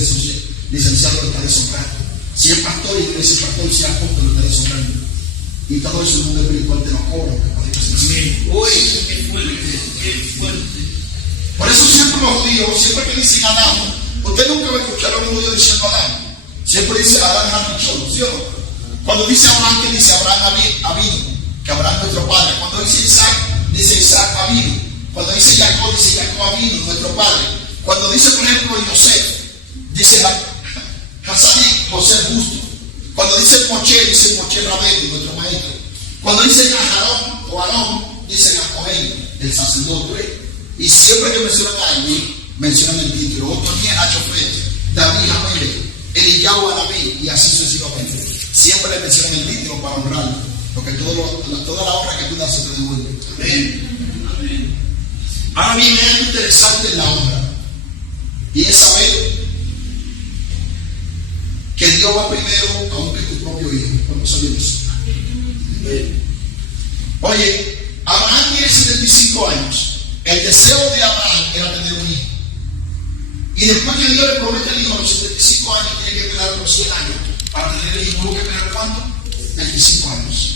licenciado, lo está deshonrando. Si es pastor y no le dice pastor, si es apóstol, lo está deshonrando. Y todo eso en el mundo espiritual te lo cobra. Uy, qué fuerte, qué fuerte. Por eso siempre los judíos, siempre que dicen Adán, usted nunca va a escuchar a un judío diciendo Adán. Siempre dice Adán Hamichón, ¿sí o no? Cuando dice Abraham, que dice Abraham Avino, que Abraham es nuestro padre. Cuando dice Isaac Avino. Cuando dice Jacob Avino, nuestro padre. Cuando dice, por ejemplo, Yosef, dice Hasadik, José Justo. Cuando dice Moche Rabén, nuestro maestro. Cuando dice Aarón, dice Cohen, el sacerdote. Y siempre que mencionan a alguien, mencionan el título. Otro día es Achofet, David Jamel, Eliyahu Anabí, y así sucesivamente. Siempre le mencionan el título para honrarlo, porque toda la honra que tú das se te devuelve. Amén. Ahora viene algo interesante en la honra, y es saber que Dios va primero aunque tu propio hijo. ¿Cuántos saben eso? Oye, Abraham tiene 75 años. El deseo de Abraham era tener un hijo. Y después que Dios le promete al hijo a los 75 años, tiene que esperar los 100 años para tener el hijo. ¿Tuvo que esperar cuánto? 25 años.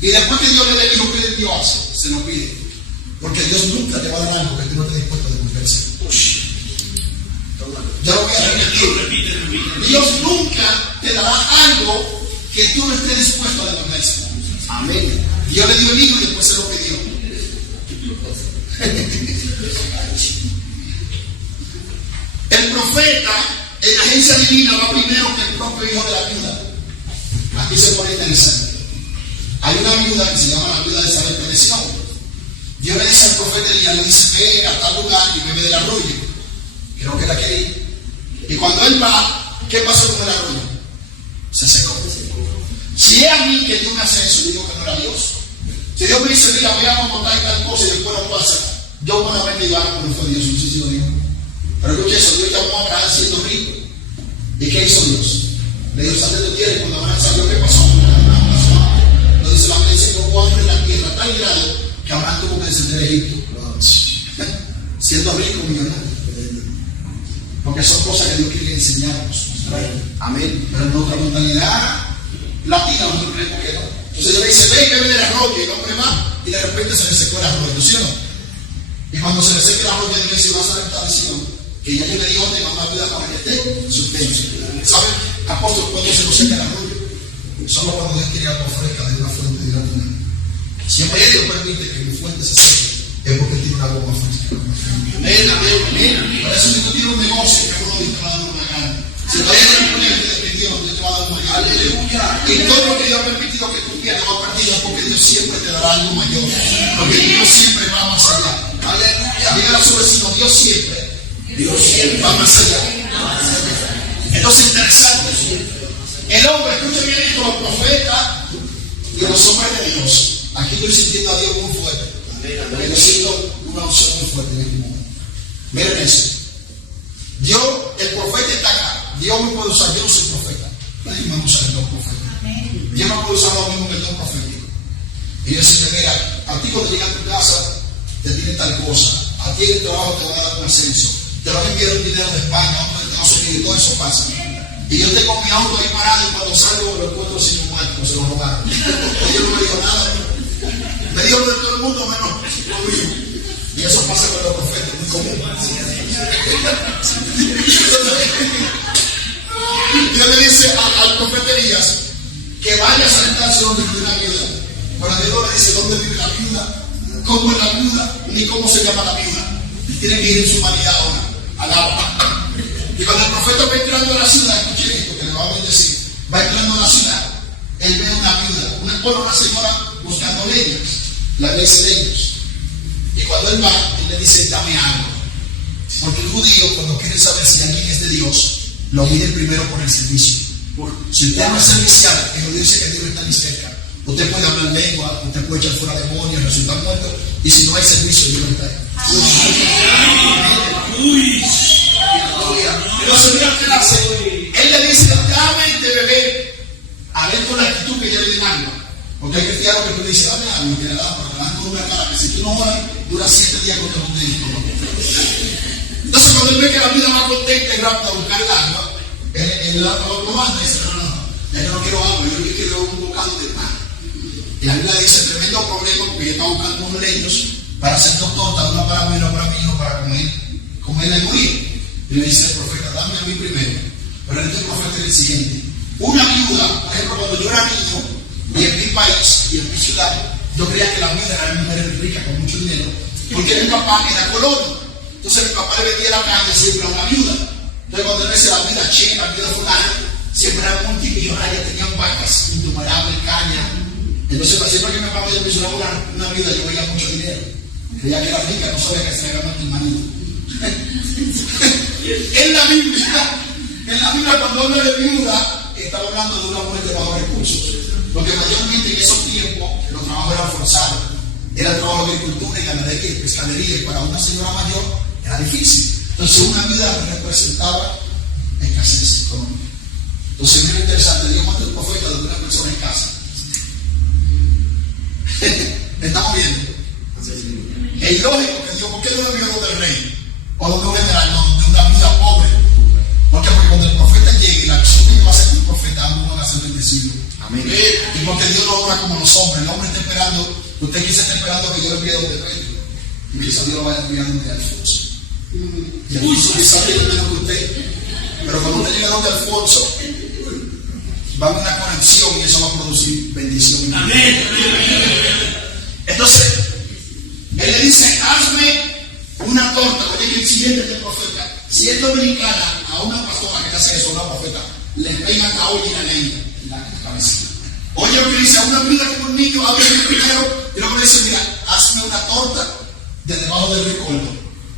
Y después que Dios le dé el hijo, ¿qué Dios hace? Se lo pide. Porque Dios nunca te va a dar algo que tú no estés dispuesto a devolverse. Ya lo voy a repetir. Dios nunca te dará algo que tú no estés dispuesto a devolverse. Amén. Dios le dio el hijo y después se lo pidió. El profeta en la agencia divina va primero que el propio hijo de la viuda. Aquí se pone interesante. Hay una viuda que se llama la viuda de Sarepta de Sidón. Dios le dice al profeta Elías, le dice, ve a tal lugar y bebe del arroyo. Creo que era aquel. Y cuando él va, ¿qué pasó con el arroyo? Se secó. Si es a mí que Dios me hace eso, yo digo que no era Dios. Si Dios me dice, mira, voy a montar tal cosa y después no pasa, yo buenamente digo, pero no fue Dios, no sé si lo digo. Pero escuche eso, Dios llamó a Abraham siendo rico. ¿Y qué hizo Dios? Le dijo, sal de tu tierra, y cuando Abraham salió, ¿qué pasó? Lo dice la Biblia, dice que hubo hambre en la tierra a tal grado que Abraham tuvo que descender a Egipto. Siendo rico, millonario. Porque son cosas que Dios quiere enseñarnos. Amén. Pero en otra mentalidad latina, nosotros creemos que no. Entonces Dios le dice, ve y bebe del arroyo, y el hombre va, y de repente se le secó el arroyo, ¿sí o no? Y cuando se le seque el arroyo, Dios dice, vas a ver esta visión, que ya yo le digo, te vamos a ayudar para que esté suspenso. ¿Saben? Apóstol, cuando se nos seca el arroyo, solo cuando Dios quiere algo fresca de una fuente de gratuita. Siempre Dios permite que mi fuente se seque, es porque tiene una agua más fresca. Amén, amén, amén. Por eso si tú tienes un negocio, que uno Dios te va a dar una gana. Si tú tienes un proyecto de Dios, Dios te va a dar una gana. Aleluya. Y todo lo que Dios ha permitido que tú pierdas o perdido es porque Dios siempre te dará algo mayor. Porque Dios siempre va más allá. Aleluya. Dígale a su vecino, Dios siempre va más allá. Entonces, interesante. El hombre, escucha bien esto, los profetas y los hombres de Dios. Aquí estoy sintiendo a Dios muy fuerte. Porque yo siento una opción muy fuerte en este momento. Miren eso. Dios, el profeta está acá. Dios me puede usar, yo no soy profeta. Nadie me va a usar el don profeta. Dios me puede usar lo mismo que el don profético. Y yo decirle, mira, a ti cuando llegas a tu casa, te tienen tal cosa. A ti en el trabajo te van a dar un ascenso. Te van a enviar un dinero de España, otro de Estados Unidos, y todo eso pasa. Y yo tengo mi auto ahí parado y cuando salgo lo encuentro sin neumático, se lo robaron. Ellos no me dijo nada. Me dijo de todo el mundo menos lo mío. Y eso pasa con los profetas, muy común. Dios le dice al profeta Elías que vaya a esa estancia donde vive la viuda. Pero Dios no le dice dónde vive la viuda, cómo es la viuda, ni cómo se llama la viuda. Tiene que ir en su humanidad ahora, al agua. Y cuando el profeta va entrando a la ciudad, escuchen esto que le va a bendecir, va entrando a la ciudad, él ve bueno, una señora buscando leñas, la iglesia de ellos. Y cuando él va, él le dice, dame algo. Porque el judío, cuando quiere saber si alguien es de Dios, lo mide primero por el servicio. Si usted no es servicial, el judío dice que Dios está ni cerca. Usted puede hablar lengua, usted puede echar fuera demonios, resultar muerto, y si no hay servicio, Dios no está ahí. Entonces, mira qué hace. Él le dice, dame de beber, a ver con la actitud que lleve de alma. Porque hay cristianos que tú le dices, dame algo, que le da para dar con una cara, que si tú no oras, dura 7 días con el médico. Entonces, cuando él ve que la vida va contenta y rápida a buscar el agua, él lo manda y dice, no, yo no quiero agua, yo quiero un bocado de pan. Y la Biblia dice, tremendo problema, porque yo estaba buscando unos leños para hacer 2 tortas, una para mí, una para mi hijo, para comerla y morir. Y le dice el profeta, dame a mí primero. Pero el profeta es el siguiente. Una viuda, por ejemplo, cuando yo era niño, y en mi país y en mi ciudad, yo creía que la viuda eran mujeres ricas con mucho dinero, porque mi papá era colono. Entonces mi papá le vendía la carne siempre a una viuda. Entonces cuando él me decía la viuda china, la viuda fulana, siempre eran multimillonarias, tenían vacas intomables, caña. Entonces siempre que mi papá me mencionaba una viuda, yo veía mucho dinero. Creía que era rica, no sabía que se había muerto el marido. En la Biblia cuando habla de viuda, estaba hablando de una mujer de bajos recursos. Porque mayormente en esos tiempos los trabajos eran forzados. Era el trabajo de agricultura y ganadería y pescadería. Y para una señora mayor era difícil. Entonces una viuda representaba escasez económica. Entonces mira interesante, Dios manda el profeta de una persona en casa. ¿Estamos viendo? Es ilógico que Dios, ¿por qué no lo envió del rey? O donde un general, no, de una viuda pobre. ¿Por qué? Porque cuando el profeta llegue, la acción que va a hacer el profeta, ambos van a ser bendecidos. Amén. Y porque Dios no obra como los hombres. El hombre está esperando, usted quizá está esperando que Dios le envíe donde Pedro. Y quizá Dios lo vaya a enviar donde Alfonso. Y Alfonso quizá tiene menos que usted. Pero cuando usted llega donde Alfonso, va a haber una conexión y eso va a producir bendición. Amén. Entonces, él le dice, hazme una torta. Oye, que el siguiente del profeta. Si es dominicana, a una pastora que le hace eso, una profeta, le pegan a olla y la leña en la cabeza. Oye, lo que dice, a una vida como un niño, abre el primero, y luego le dice, mira, hazme una torta de debajo del recuerdo,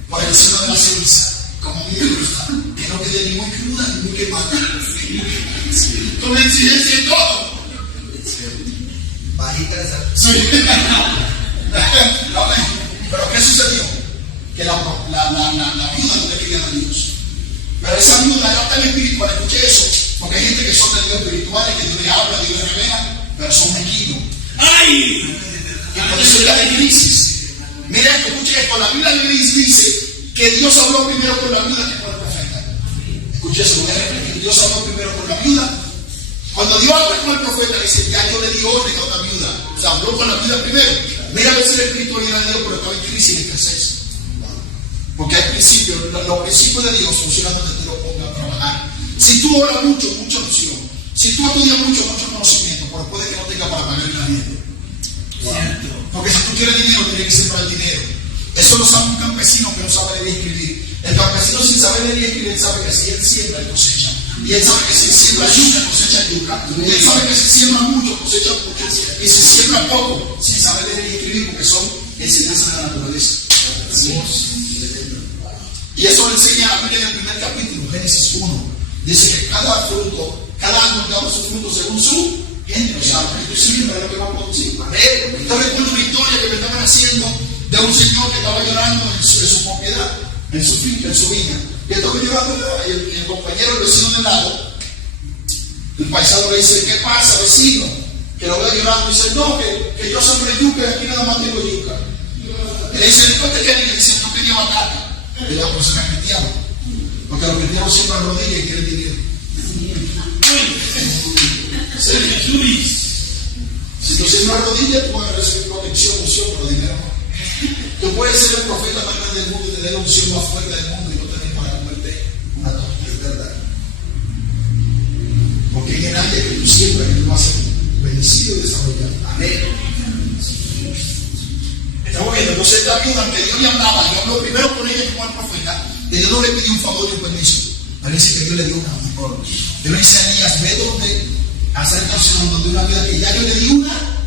por encima de la ceniza, como mi gusta, que no quede ni muy cruda ni muy quemada. Con exigencia y todo. Bajita esa. Sí. Pero ¿qué sucedió? Que la viuda no le quería a Dios. Pero esa viuda era tan espiritual, escuché eso, porque hay gente que son de Dios espirituales, que Dios le habla, Dios le revela, pero son mezquinos. ¡Ay! Y por eso es la crisis. Mira, escuche esto, la Biblia dice que Dios habló primero con la viuda que con el profeta. Escuche eso, voy a repetir, Dios habló primero con la viuda. Cuando Dios habla con el profeta, dice, ya yo le di orden a una viuda. O sea, habló con la viuda primero. Mira a veces el espiritualidad de Dios, pero estaba en crisis y escasez. Porque hay principios, los principios de Dios funcionan donde tú lo pongas a trabajar. Si tú oras mucho, mucha unción. Si tú estudias mucho, mucho conocimiento, pero puede que no tenga para pagar la gente. Porque si tú quieres dinero, tienes que sembrar el dinero. Eso lo sabe un campesino que no sabe leer y escribir. El campesino sin saber leer y escribir sabe que si él siembra, él cosecha. Y él sabe que si siembra yuca, cosecha yuca. Y él sabe que si siembra mucho, cosecha mucho. Y si siembra poco, sin saber leer y escribir, porque son enseñanzas de la naturaleza. Y eso le enseña a la Biblia en el primer capítulo, Génesis 1. Dice que cada fruto, cada árbol daba su fruto según su género. O sea, tú siembras lo que va a producir. Yo recuerdo una historia que me estaban haciendo de un señor que estaba llorando en su propiedad, en su finca, en su viña. Y estaba llorando, y el compañero, el vecino de lado, el paisano le dice, ¿qué pasa, vecino? Que lo veo llorando. Y dice, no, que yo sembré yuca y aquí nada más tengo yuca. Y le dice, ¿después te quería? Y dice, yo quería batata. Y la persona es cristiana. Porque los cristianos siempre rodillas y quieren dinero. Si tú siembras rodillas, tú vas a recibir protección, unción, pero dinero no. Tú puedes ser el profeta más grande del mundo y tener la unción más fuerte del mundo y no tener para comerte una torta, es verdad. Porque en el área que tú siembras, que tú vas a ser bendecido y desarrollado. Amén. Estamos viendo, entonces esta viuda, aunque Dios le hablaba, yo habló primero con ella como el profeta, y Dios no le pidió un favor y un permiso. Parece que Dios le dio una mejor. Dios le dice a Elías, ve donde hacer canción donde una vida que ya yo le di una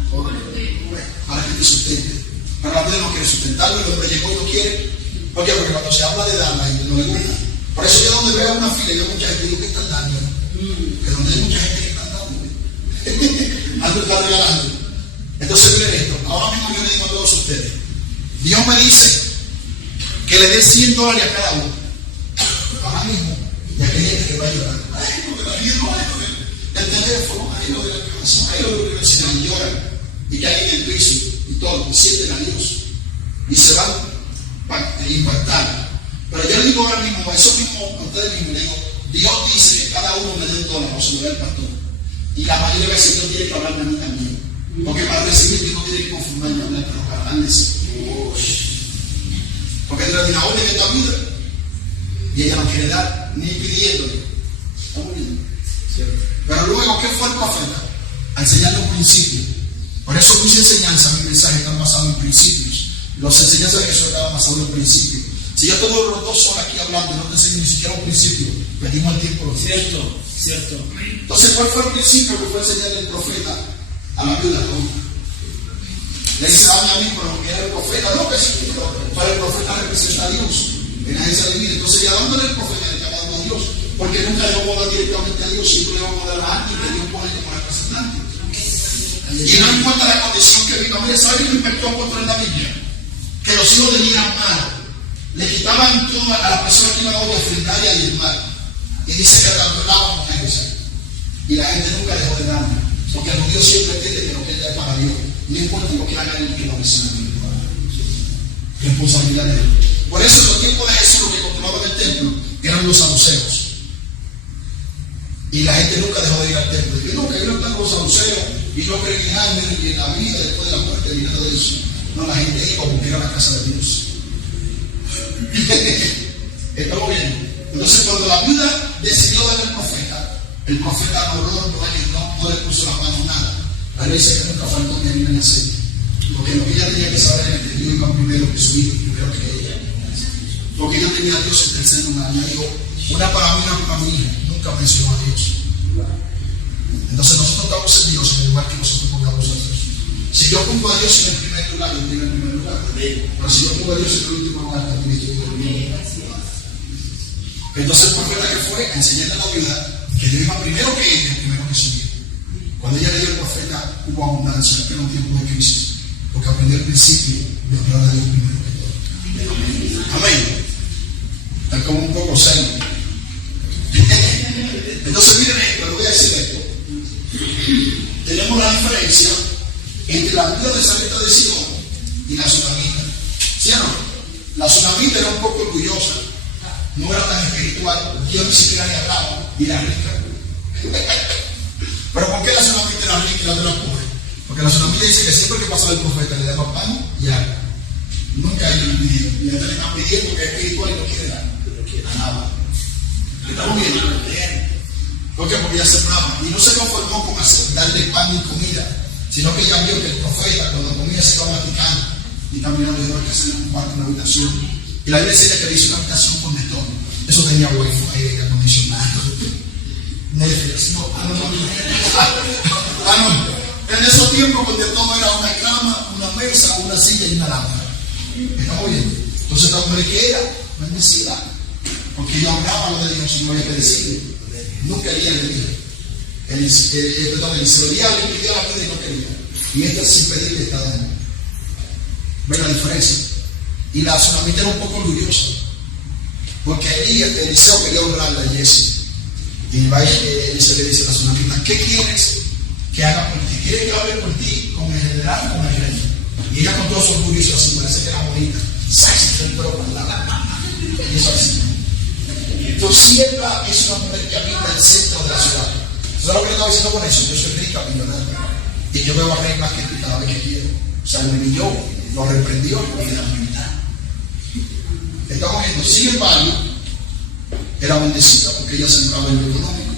te sustente. Pero la vida no quiere sustentarlo, el hombre llegó y lo quiere. ¿Por qué? Porque cuando se habla de dar, la gente no le gusta. Por eso yo donde veo una fila y veo mucha gente, digo, ¿qué están dando? Que donde hay mucha gente que están dando. Algo está regalando. Entonces miren esto, ahora mismo yo le digo a todos ustedes, Dios me dice que le dé $100 a cada uno. Ahora mismo, y aquel gente que va a llorar. Ay, porque la vida no hay, el teléfono, ahí lo de la casa, ahí lo de la universidad, y lloran, y caen en el piso, y todo, y sienten a Dios, y se van a impactar. Pero yo le digo ahora mismo, a eso mismo, a ustedes mismos, le digo, Dios dice que cada uno me dé $1, o se lo dé al pastor. Y la mayoría de veces Dios tiene que hablarme a mí también. Porque para recibir Dios no tiene que conformarme a hablar, pero para darle sí. Porque Dios le dice, ahora en esta vida, y ella no quiere dar, ni pidiéndole. Está muy bien. Pero luego, ¿qué fue el profeta? A enseñarle un principio. Por eso mis enseñanzas, mis mensajes están basados en principios. Las enseñanzas de Jesús estaban basadas en principios. Si yo tengo los 2 horas aquí hablando y no te enseño ni siquiera un principio, perdimos el tiempo. Cierto. Entonces, ¿cuál fue el principio que fue enseñarle el profeta a la viuda? Le dice, dame a mí, pero que era el profeta, no, que sí, pero el profeta representa a Dios en la agencia divina. Entonces, ya dándole el profeta, le está dando a Dios, porque nunca le vamos a dar directamente a Dios, siempre le vamos a dar a alguien que Dios pone como representante. Y no importa la condición que vino. Mire, ¿sabe qué me impactó cuando en la Biblia? Que los hijos de Elías malos le quitaban todo a la persona que iba a ofrendar y a diezmar. Y dice que trastornaban mujeres. Y la gente nunca dejó de darle. Porque el judío siempre entiende que lo que ella es para Dios. No importa lo que haga él, que lo reciba. Responsabilidad de él. Por eso en los tiempos de Jesús lo que controlaban el templo eran los saduceos. Y la gente nunca dejó de ir al templo. Y no, que no están los saduceos. Y no creen en ángeles y en la vida después de la muerte ni nada de eso. No, la gente iba porque era la casa de Dios. ¿Estamos bien? Entonces cuando la viuda decidió darle al profeta, el profeta no le puso la mano nada. La ley dice que nunca faltó ni harina ni aceite. Porque lo que ella tenía que saber es que Dios iba primero que su hijo, primero que ella. Porque yo tenía a Dios en tercer lugar. Ella dijo, una para mí, una para mi hija. Nunca mencionó a Dios. Entonces nosotros estamos en Dios en el lugar que nosotros pongamos a Dios. Si yo pongo a Dios en el primer lugar, yo estoy en el primer lugar. Pero si yo pongo a Dios en el último lugar, también estoy en el último lugar. Entonces el profeta que fue a enseñarle a la viuda que Dios iba primero que ella, primero que su hijo. Cuando ella le dio al profeta, hubo abundancia, pero un tiempo de crisis. Porque aprendió el principio de honrar a Dios primero que todo. Amén. Está como un poco serio. Entonces miren esto, le voy a decir esto. Tenemos la diferencia entre la viuda de Sarepta de Sidón y la tsunamita. ¿Sí o no? La tsunamita era un poco orgullosa, no era tan espiritual, Dios ni siquiera le hablaba, y era rica. Pero ¿por qué la tsunamita era rica y la otra pobre? Porque la tsunamita dice que siempre que pasaba el profeta le daba pan y agua. Nunca ellos le pidieron. Y ahora le están pidiendo que es espiritual y no quiere dar. Nada. ¿Estamos viendo? ¿Por qué? Porque ella sembraba. Y no se conformó con darle pan y comida, sino que ella vio que el profeta, cuando comía, se iba masticando. Y también le dio que hacer un cuarto, una habitación. Y la Biblia dice que le hizo una habitación con de todo. Eso tenía wifi, aire acondicionado, Netflix. No. En esos tiempos, donde todo era una cama, una mesa, una silla y una lámpara. ¿Estamos viendo? Entonces, esta mujer que era bendecida, porque ella honraba lo de Dios y no había que decirle. Nunca ella le dijo. El Israelita le pidió la vida y no quería. Y esta sin pedirle está dando. ¿Ven la diferencia? Y la tsunamita era un poco orgullosa. Porque Eliseo quería honrarla a Jesse. Y va Eliseo le dice a la tsunamita, ¿qué quieres que haga por ti? ¿Quieres que hable por ti con el general o con el rey? Y ella con todo su orgullo hizo así, parece que era bonita. ¡Sas! El pelo con la. Y eso así. Entonces siempre es una mujer que habita el centro de la ciudad. ¿Sabes lo que le estaba diciendo con eso? Yo soy rica, millonaria. Y yo veo a rey más que tú cada vez que quiero. O sea, me humilló, lo reprendió y le da la mitad. Estamos viendo, sin embargo, era bendecida porque ella sembraba en lo económico.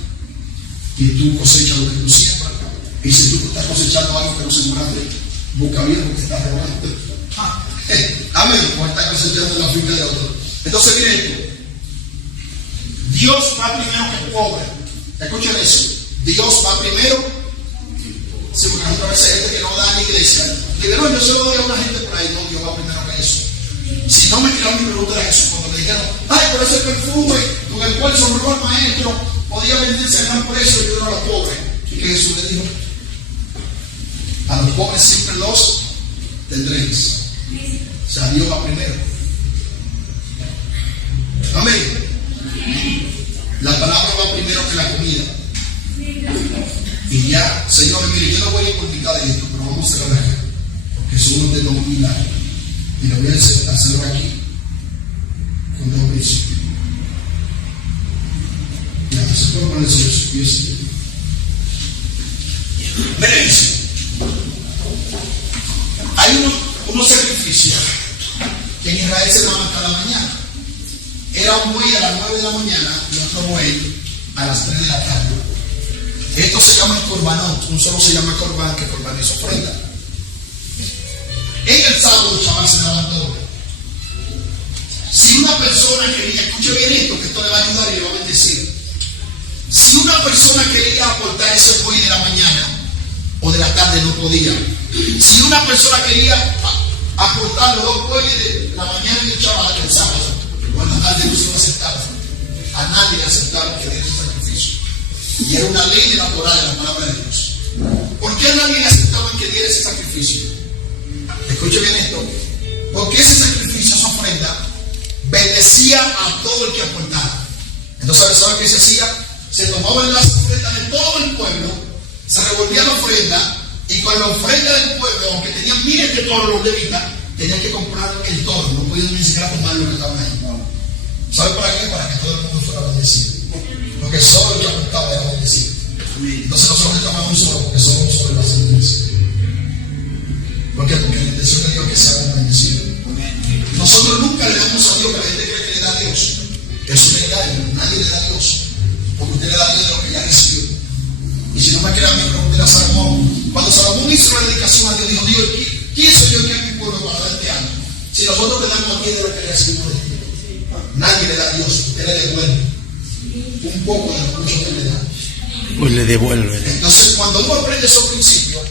Y tú cosechas lo que tú siembras. Y si tú estás cosechando algo que no sembraste, busca bien porque estás robando. Amén. O estás cosechando en la finca de otro. Entonces, miren esto. Dios va primero que el pobre. Escuchen eso. Dios va primero. Sí, porque otra vez hay gente que no da a la iglesia. Digo, no, yo se lo doy a una gente por ahí. No, Dios va primero que eso. Si no me tiraron mi pregunta a Jesús cuando me dijeron, ay, pero ese perfume con el cual sonró al maestro podía venderse a gran precio y ayudar a los pobres. ¿Y qué Jesús le dijo? A los pobres siempre los tendréis. O sea, Dios va primero. Amén. La palabra va primero que la comida. Y ya, Señor, mire, yo no voy a ir por mitad de esto, pero vamos a hacerlo acá. Porque es un de los milagros. Y lo voy a hacerlo aquí con dos principios. Ya, se puede poner sobre sus pies. Miren, hay unos sacrificios que en Israel se daban cada mañana. Era un buey a las 9 de la mañana y otro buey a las 3 de la tarde. Esto se llama corbanot. Un solo se llama corban, que corban es ofrenda. En el sábado, chaval, se daban todo. Si una persona quería, escuche bien esto, que esto le va a ayudar y le va a bendecir. Si una persona quería aportar ese buey de la mañana o de la tarde, no podía. Si una persona quería aportar los dos bueyes de la mañana y el chaval del sábado, o en la tarde, no se lo aceptaba. A nadie le aceptaba que diera ese sacrificio. Y era una ley de la Torá, de la palabra de Dios. ¿Por qué a nadie le aceptaba que diera ese sacrificio? Escuche bien esto. Porque ese sacrificio, esa ofrenda, bendecía a todo el que aportara. Entonces, ¿sabe qué se hacía? Se tomaban las ofrendas de todo el pueblo, se revolvía la ofrenda, y con la ofrenda del pueblo, aunque tenían miles de toros los levitas, tenían que comprar el toro, no podían ni siquiera tomar lo que estaban ahí. ¿Sabe para qué? Para que todo el mundo fuera bendecido. Porque solo el que aportaba era bendecido. Entonces nosotros necesitamos un solo, porque solo un solo va a ser bendecido. ¿Por qué? Porque la intención de Dios es que se haga bendecido. Nosotros nunca le damos a Dios, que la gente cree que le da a Dios. Es un engaño, nadie le da a Dios. Porque usted le da a Dios de lo que ya recibió. Y si no me cree a mí, pregúntele a Salomón. Cuando Salomón hizo la dedicación a Dios, dijo, Dios, ¿quién soy yo que es mi pueblo para darte algo? Si nosotros le damos a Dios de lo que recibimos de Dios. Nadie le da a Dios, usted le devuelve un poco de lo mucho que le da. Pues le devuelve. Entonces, cuando uno aprende esos principios,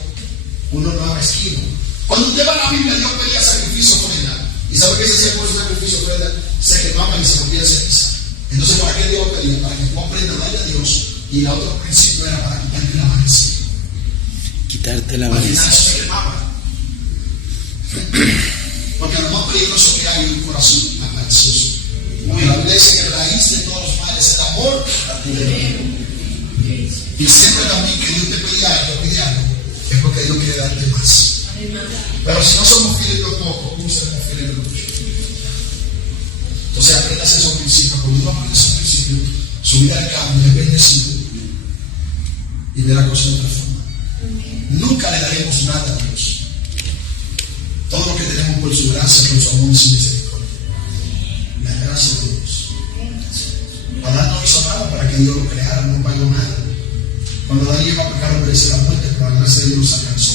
uno no es esquivo. Cuando usted va a la Biblia, Dios pedía sacrificio ofrenda. ¿Y sabe qué se hacía con ese sacrificio ofrenda? Se quemaba y se volvía ceniza. Entonces, ¿para qué Dios pedía? Para que tú aprendas a darle a Dios. Y el otro principio era para quitarte la avaricia. Quitarte la Al final avaricia. eso se quemaba. Porque lo más peligroso que hay en un corazón avaricioso. La Biblia dice que la raíz de todos los males es el amor. Y siempre también que Dios te pide algo, es porque Dios quiere darte más. Pero si no somos fieles en lo poco, ¿cómo seremos fieles en lo mucho? Entonces aprendas esos principios. Cuando uno aprende esos principios, su vida al cambio es bendecido y ve la cosa de otra forma. Nunca le daremos nada a Dios. Todo lo que tenemos por su gracia, por su amor y su misericordia. La gracia de Dios. Adán no hizo nada para que Dios lo creara, no pagó nada. Cuando Adán iba a pecar, merecía la muerte, pero la gracia de Dios los alcanzó.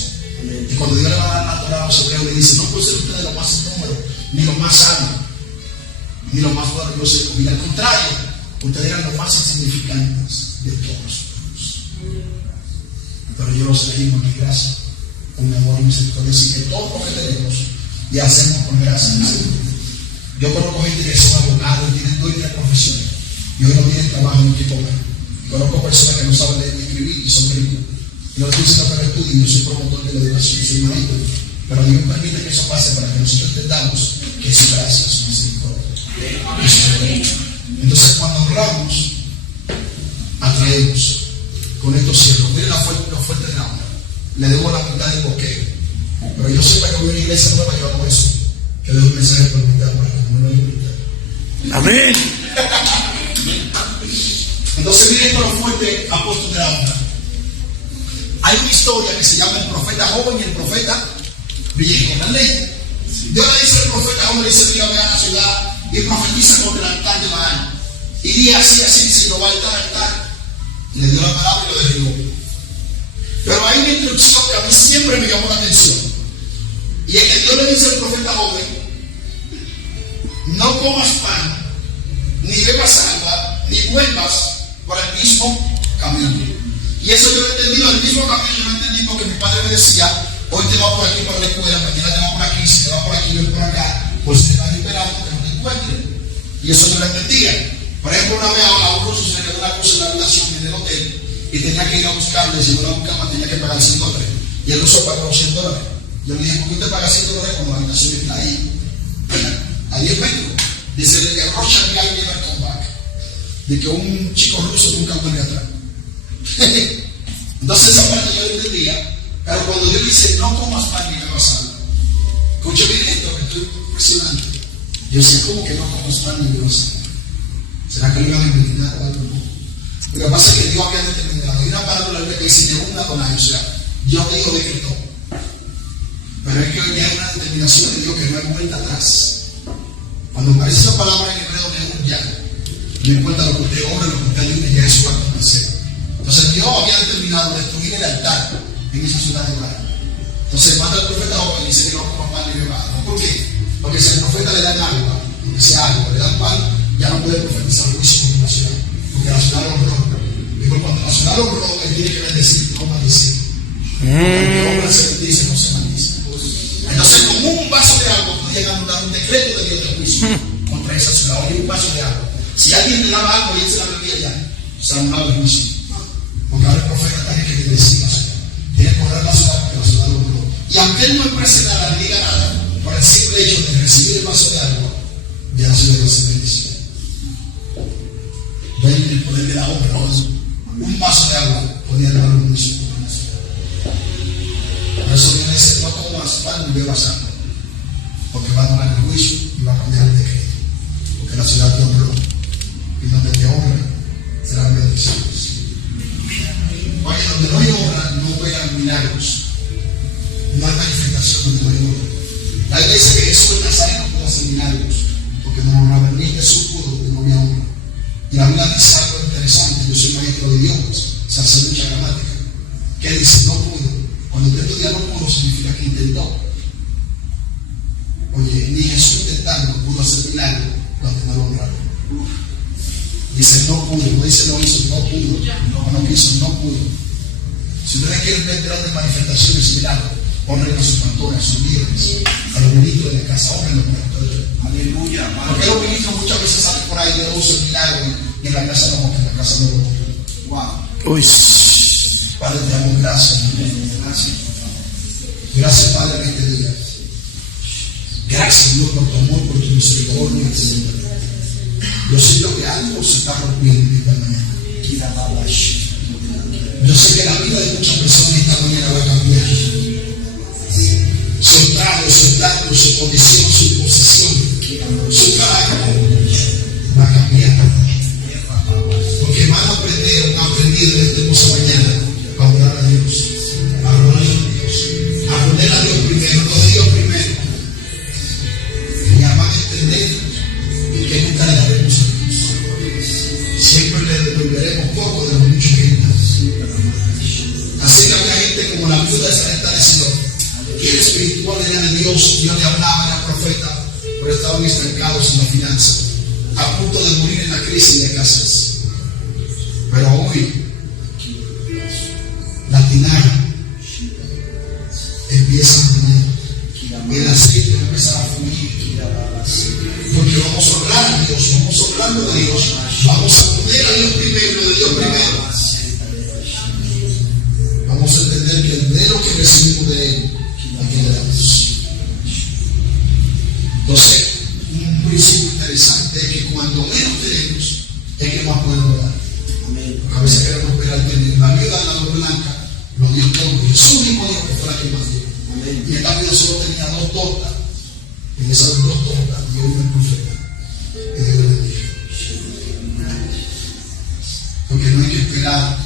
Y cuando Dios le va a dar la Torá a los hebreos, le dice, no puede ser ustedes los más número, ni los más sabios, ni los más poderosos. Y al contrario, ustedes eran los más insignificantes de todos los pueblos. Pero yo los elegí por mi gracia, con mi amor y misericordia. Así que todo lo que tenemos, y hacemos con gracia. Yo conozco gente que son abogados y tienen 2 y 3 profesiones, y hoy no tienen trabajo ni que comer. Conozco personas que no saben leer ni escribir y son ricos. Y no estoy diciendo que no estudien, yo soy promotor de la educación, soy marido. Pero Dios permite que eso pase para que nosotros entendamos que es su gracia, su misericordia. Entonces, cuando honramos, atraemos. Con esto cierro. Miren la fuente de la honra. Le debo la mitad del boqueo. Pero yo sé que voy a una iglesia nueva, yo hago eso. Que le doy un mensaje por mitad para que no me lo inviten. Amén. Entonces, miren esto lo fuerte, apóstol de la honra. Hay una historia que se llama el profeta joven y el profeta viejo. ¿La ley? Dios le dice al profeta joven, le dice, mira, ve a la ciudad y profetiza contra el altar de Baal. Y di así, dice, no va a altar. Y le dio la palabra y lo derribó. Pero hay una instrucción que a mí siempre me llamó la atención. Y es que Dios le dice al profeta joven, no comas pan, ni bebas agua, ni vuelvas por el mismo camino. Y eso yo lo he entendido, el mismo camino yo lo entendí porque que mi padre me decía, hoy te vas por aquí para la escuela, mañana te vas por aquí, si te vas por aquí, ven por acá, pues si te vas esperando que no te encuentres. Y eso yo lo entendía. Por ejemplo, una vez a uno sucedió una cosa en la habitación en el hotel y tenía que ir a buscarle, si no la buscaba tenía que pagar $100. Y él usó pagó $100. Yo le dije, ¿por qué usted paga $100 cuando la habitación está ahí? Ahí es vengo. Dice, el Russian guy never come back. De que un chico ruso nunca vuelve atrás. Entonces esa parte yo lo entendía, pero cuando Dios dice, no comas pan ni bebas agua, escuche bien esto, que estoy impresionante. Yo decía, ¿cómo que no comas pan ni bebas agua? ¿Será que lo iban a envenenar o algo? Lo que pasa es que Dios había determinado. Hay una palabra que dice, de una donación, o sea, Dios dijo decretó. Pero es que hoy ya hay una determinación de Dios que no hay vuelta atrás. Cuando aparece esa palabra en hebreo de un ya, no importa lo que usted obra, lo que usted diga, ya es su acto de ser. Entonces Dios había determinado destruir el altar en esa ciudad de Baal. Entonces manda al profeta Job y dice que no coma pan ni beba agua. ¿Por qué? Porque si al profeta le dan agua, aunque sea agua, le dan pan, ya no puede profetizar juicio contra la ciudad. Porque la ciudad lo honró. Digo, cuando la ciudad lo honró, él tiene que bendecir, no maldecir. Porque obra se bendice, no se maldice. Entonces, como un vaso de agua, no llegan a dar un decreto de Dios de juicio contra esa ciudad. Oye, un vaso de agua. Si alguien le daba agua y él se la bebía ya, se ha anulado el juicio. Porque ahora el profeta tiene que bendecir la ciudad. Tiene que honrar la ciudad porque la ciudad lo honró. Y aunque él no exprese nada, ni diga nada, por el simple hecho de recibir el vaso de agua, ya la ciudad va a ser bendecida. Ven el poder de la obra, ¿no? Un vaso de agua podía dar un juicio contra la ciudad. Por eso viene ese, no comas pan ni bebas agua, porque va a dar el juicio y va a cambiar el decreto. Porque la ciudad te honró, y donde te honra serán bendiciones. Oye, donde no hay honra, no operan milagros. No hay manifestación donde no hay honra. La Biblia dice que Jesús de Nazaret no pudo hacer milagros, porque no honraba ni Jesús pudo, porque no había honra. Y la Biblia dice algo interesante, yo soy maestro de idiomas, se hace mucha gramática, que dice no pudo. Cuando usted estudia no pudo, significa que intentó. Oye, ni Jesús intentando pudo hacer milagro cuando no lo honraron. Dice no pudo, no dice no hizo, no pudo, no quiso, no pudo. Si ustedes quieren ver grandes manifestaciones y milagros, honren a sus pastores, a sus líderes, a los ministros de la casa, honren a los pastores. Aleluya. Porque los ministros muchas veces salen por ahí de no usan milagros y en la casa no honran, en la casa no lo honran. Wow. Uy. Padre, te damos gracias. Gracias. Gracias, Padre, en este día. Gracias, Dios, por tu amor, por tu misericordia. Yo siento que algo se está rompiendo esta mañana. Yo sé que la vida de muchas personas esta mañana va a cambiar. Su estado, su estatus, su condición, su posición, su carácter va a cambiar. Porque van a aprender desde hermosa mañana a orar a Dios, a orar a Dios, a poner a Dios primero, no de Dios primero. Y ya van a entender que nunca le daremos a Dios. Siempre le devolveremos poco de lo mucho que Él da. Así que había gente como la viuda de Sarepta de Sidón, que era espiritual, era de Dios, Dios le hablaba, era profeta, pero estaban estancados en la finanza, a punto de morir en la crisis de casas. Pero hoy, la tinaja empieza a poner, el aceite va a empezar a fluir, porque vamos a honrar a Dios, vamos honrando a Dios, vamos a poner a Dios primero, de Dios primero. Vamos a entender que el dinero que recibimos de Él, aquí le damos. Entonces, un principio interesante es que cuando menos tenemos, es que más podemos dar. Porque a veces queremos esperar tener. La viuda de la doble blanca lo dio todo. Jesús mismo dijo que fuera que más dio. Y esta viuda solo tenía 2 tortas. En esas 2 tortas dio una profeta. Y Dios le dijo. Porque no hay que esperar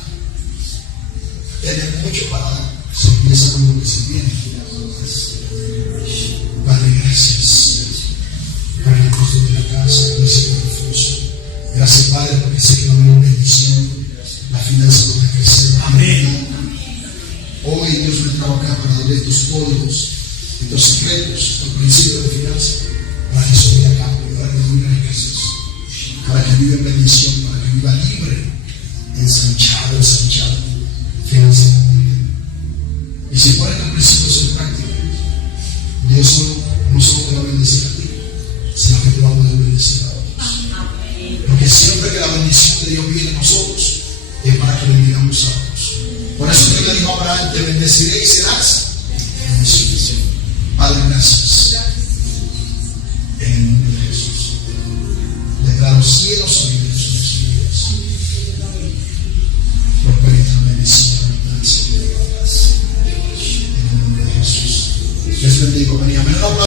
tener mucho para dar. Se empieza con lo que se viene. Padre, gracias. Para el costo de la casa, gracias por el esfuerzo. Gracias, Padre, porque sé que va a haber una bendición. Las finanzas van a crecer. Amén. Hoy Dios me trajo acá para darle estos códigos, estos secretos, estos principios de finanzas, para que eso vaya a cabo, para que no viva en escasez, para que viva en bendición, para que viva libre, ensanchado, financieramente. Y Y si pones los principios en práctica, Dios no solo te va a bendecir a ti, sino que te va a poder bendecir a otros. Porque siempre que la bendición de Dios viene a nosotros, es para que bendigamos a otros. Por eso Dios le dijo a Abraham: te bendeciré y serás bendecido. Padre, gracias. En el nombre de Jesús. Desde los cielos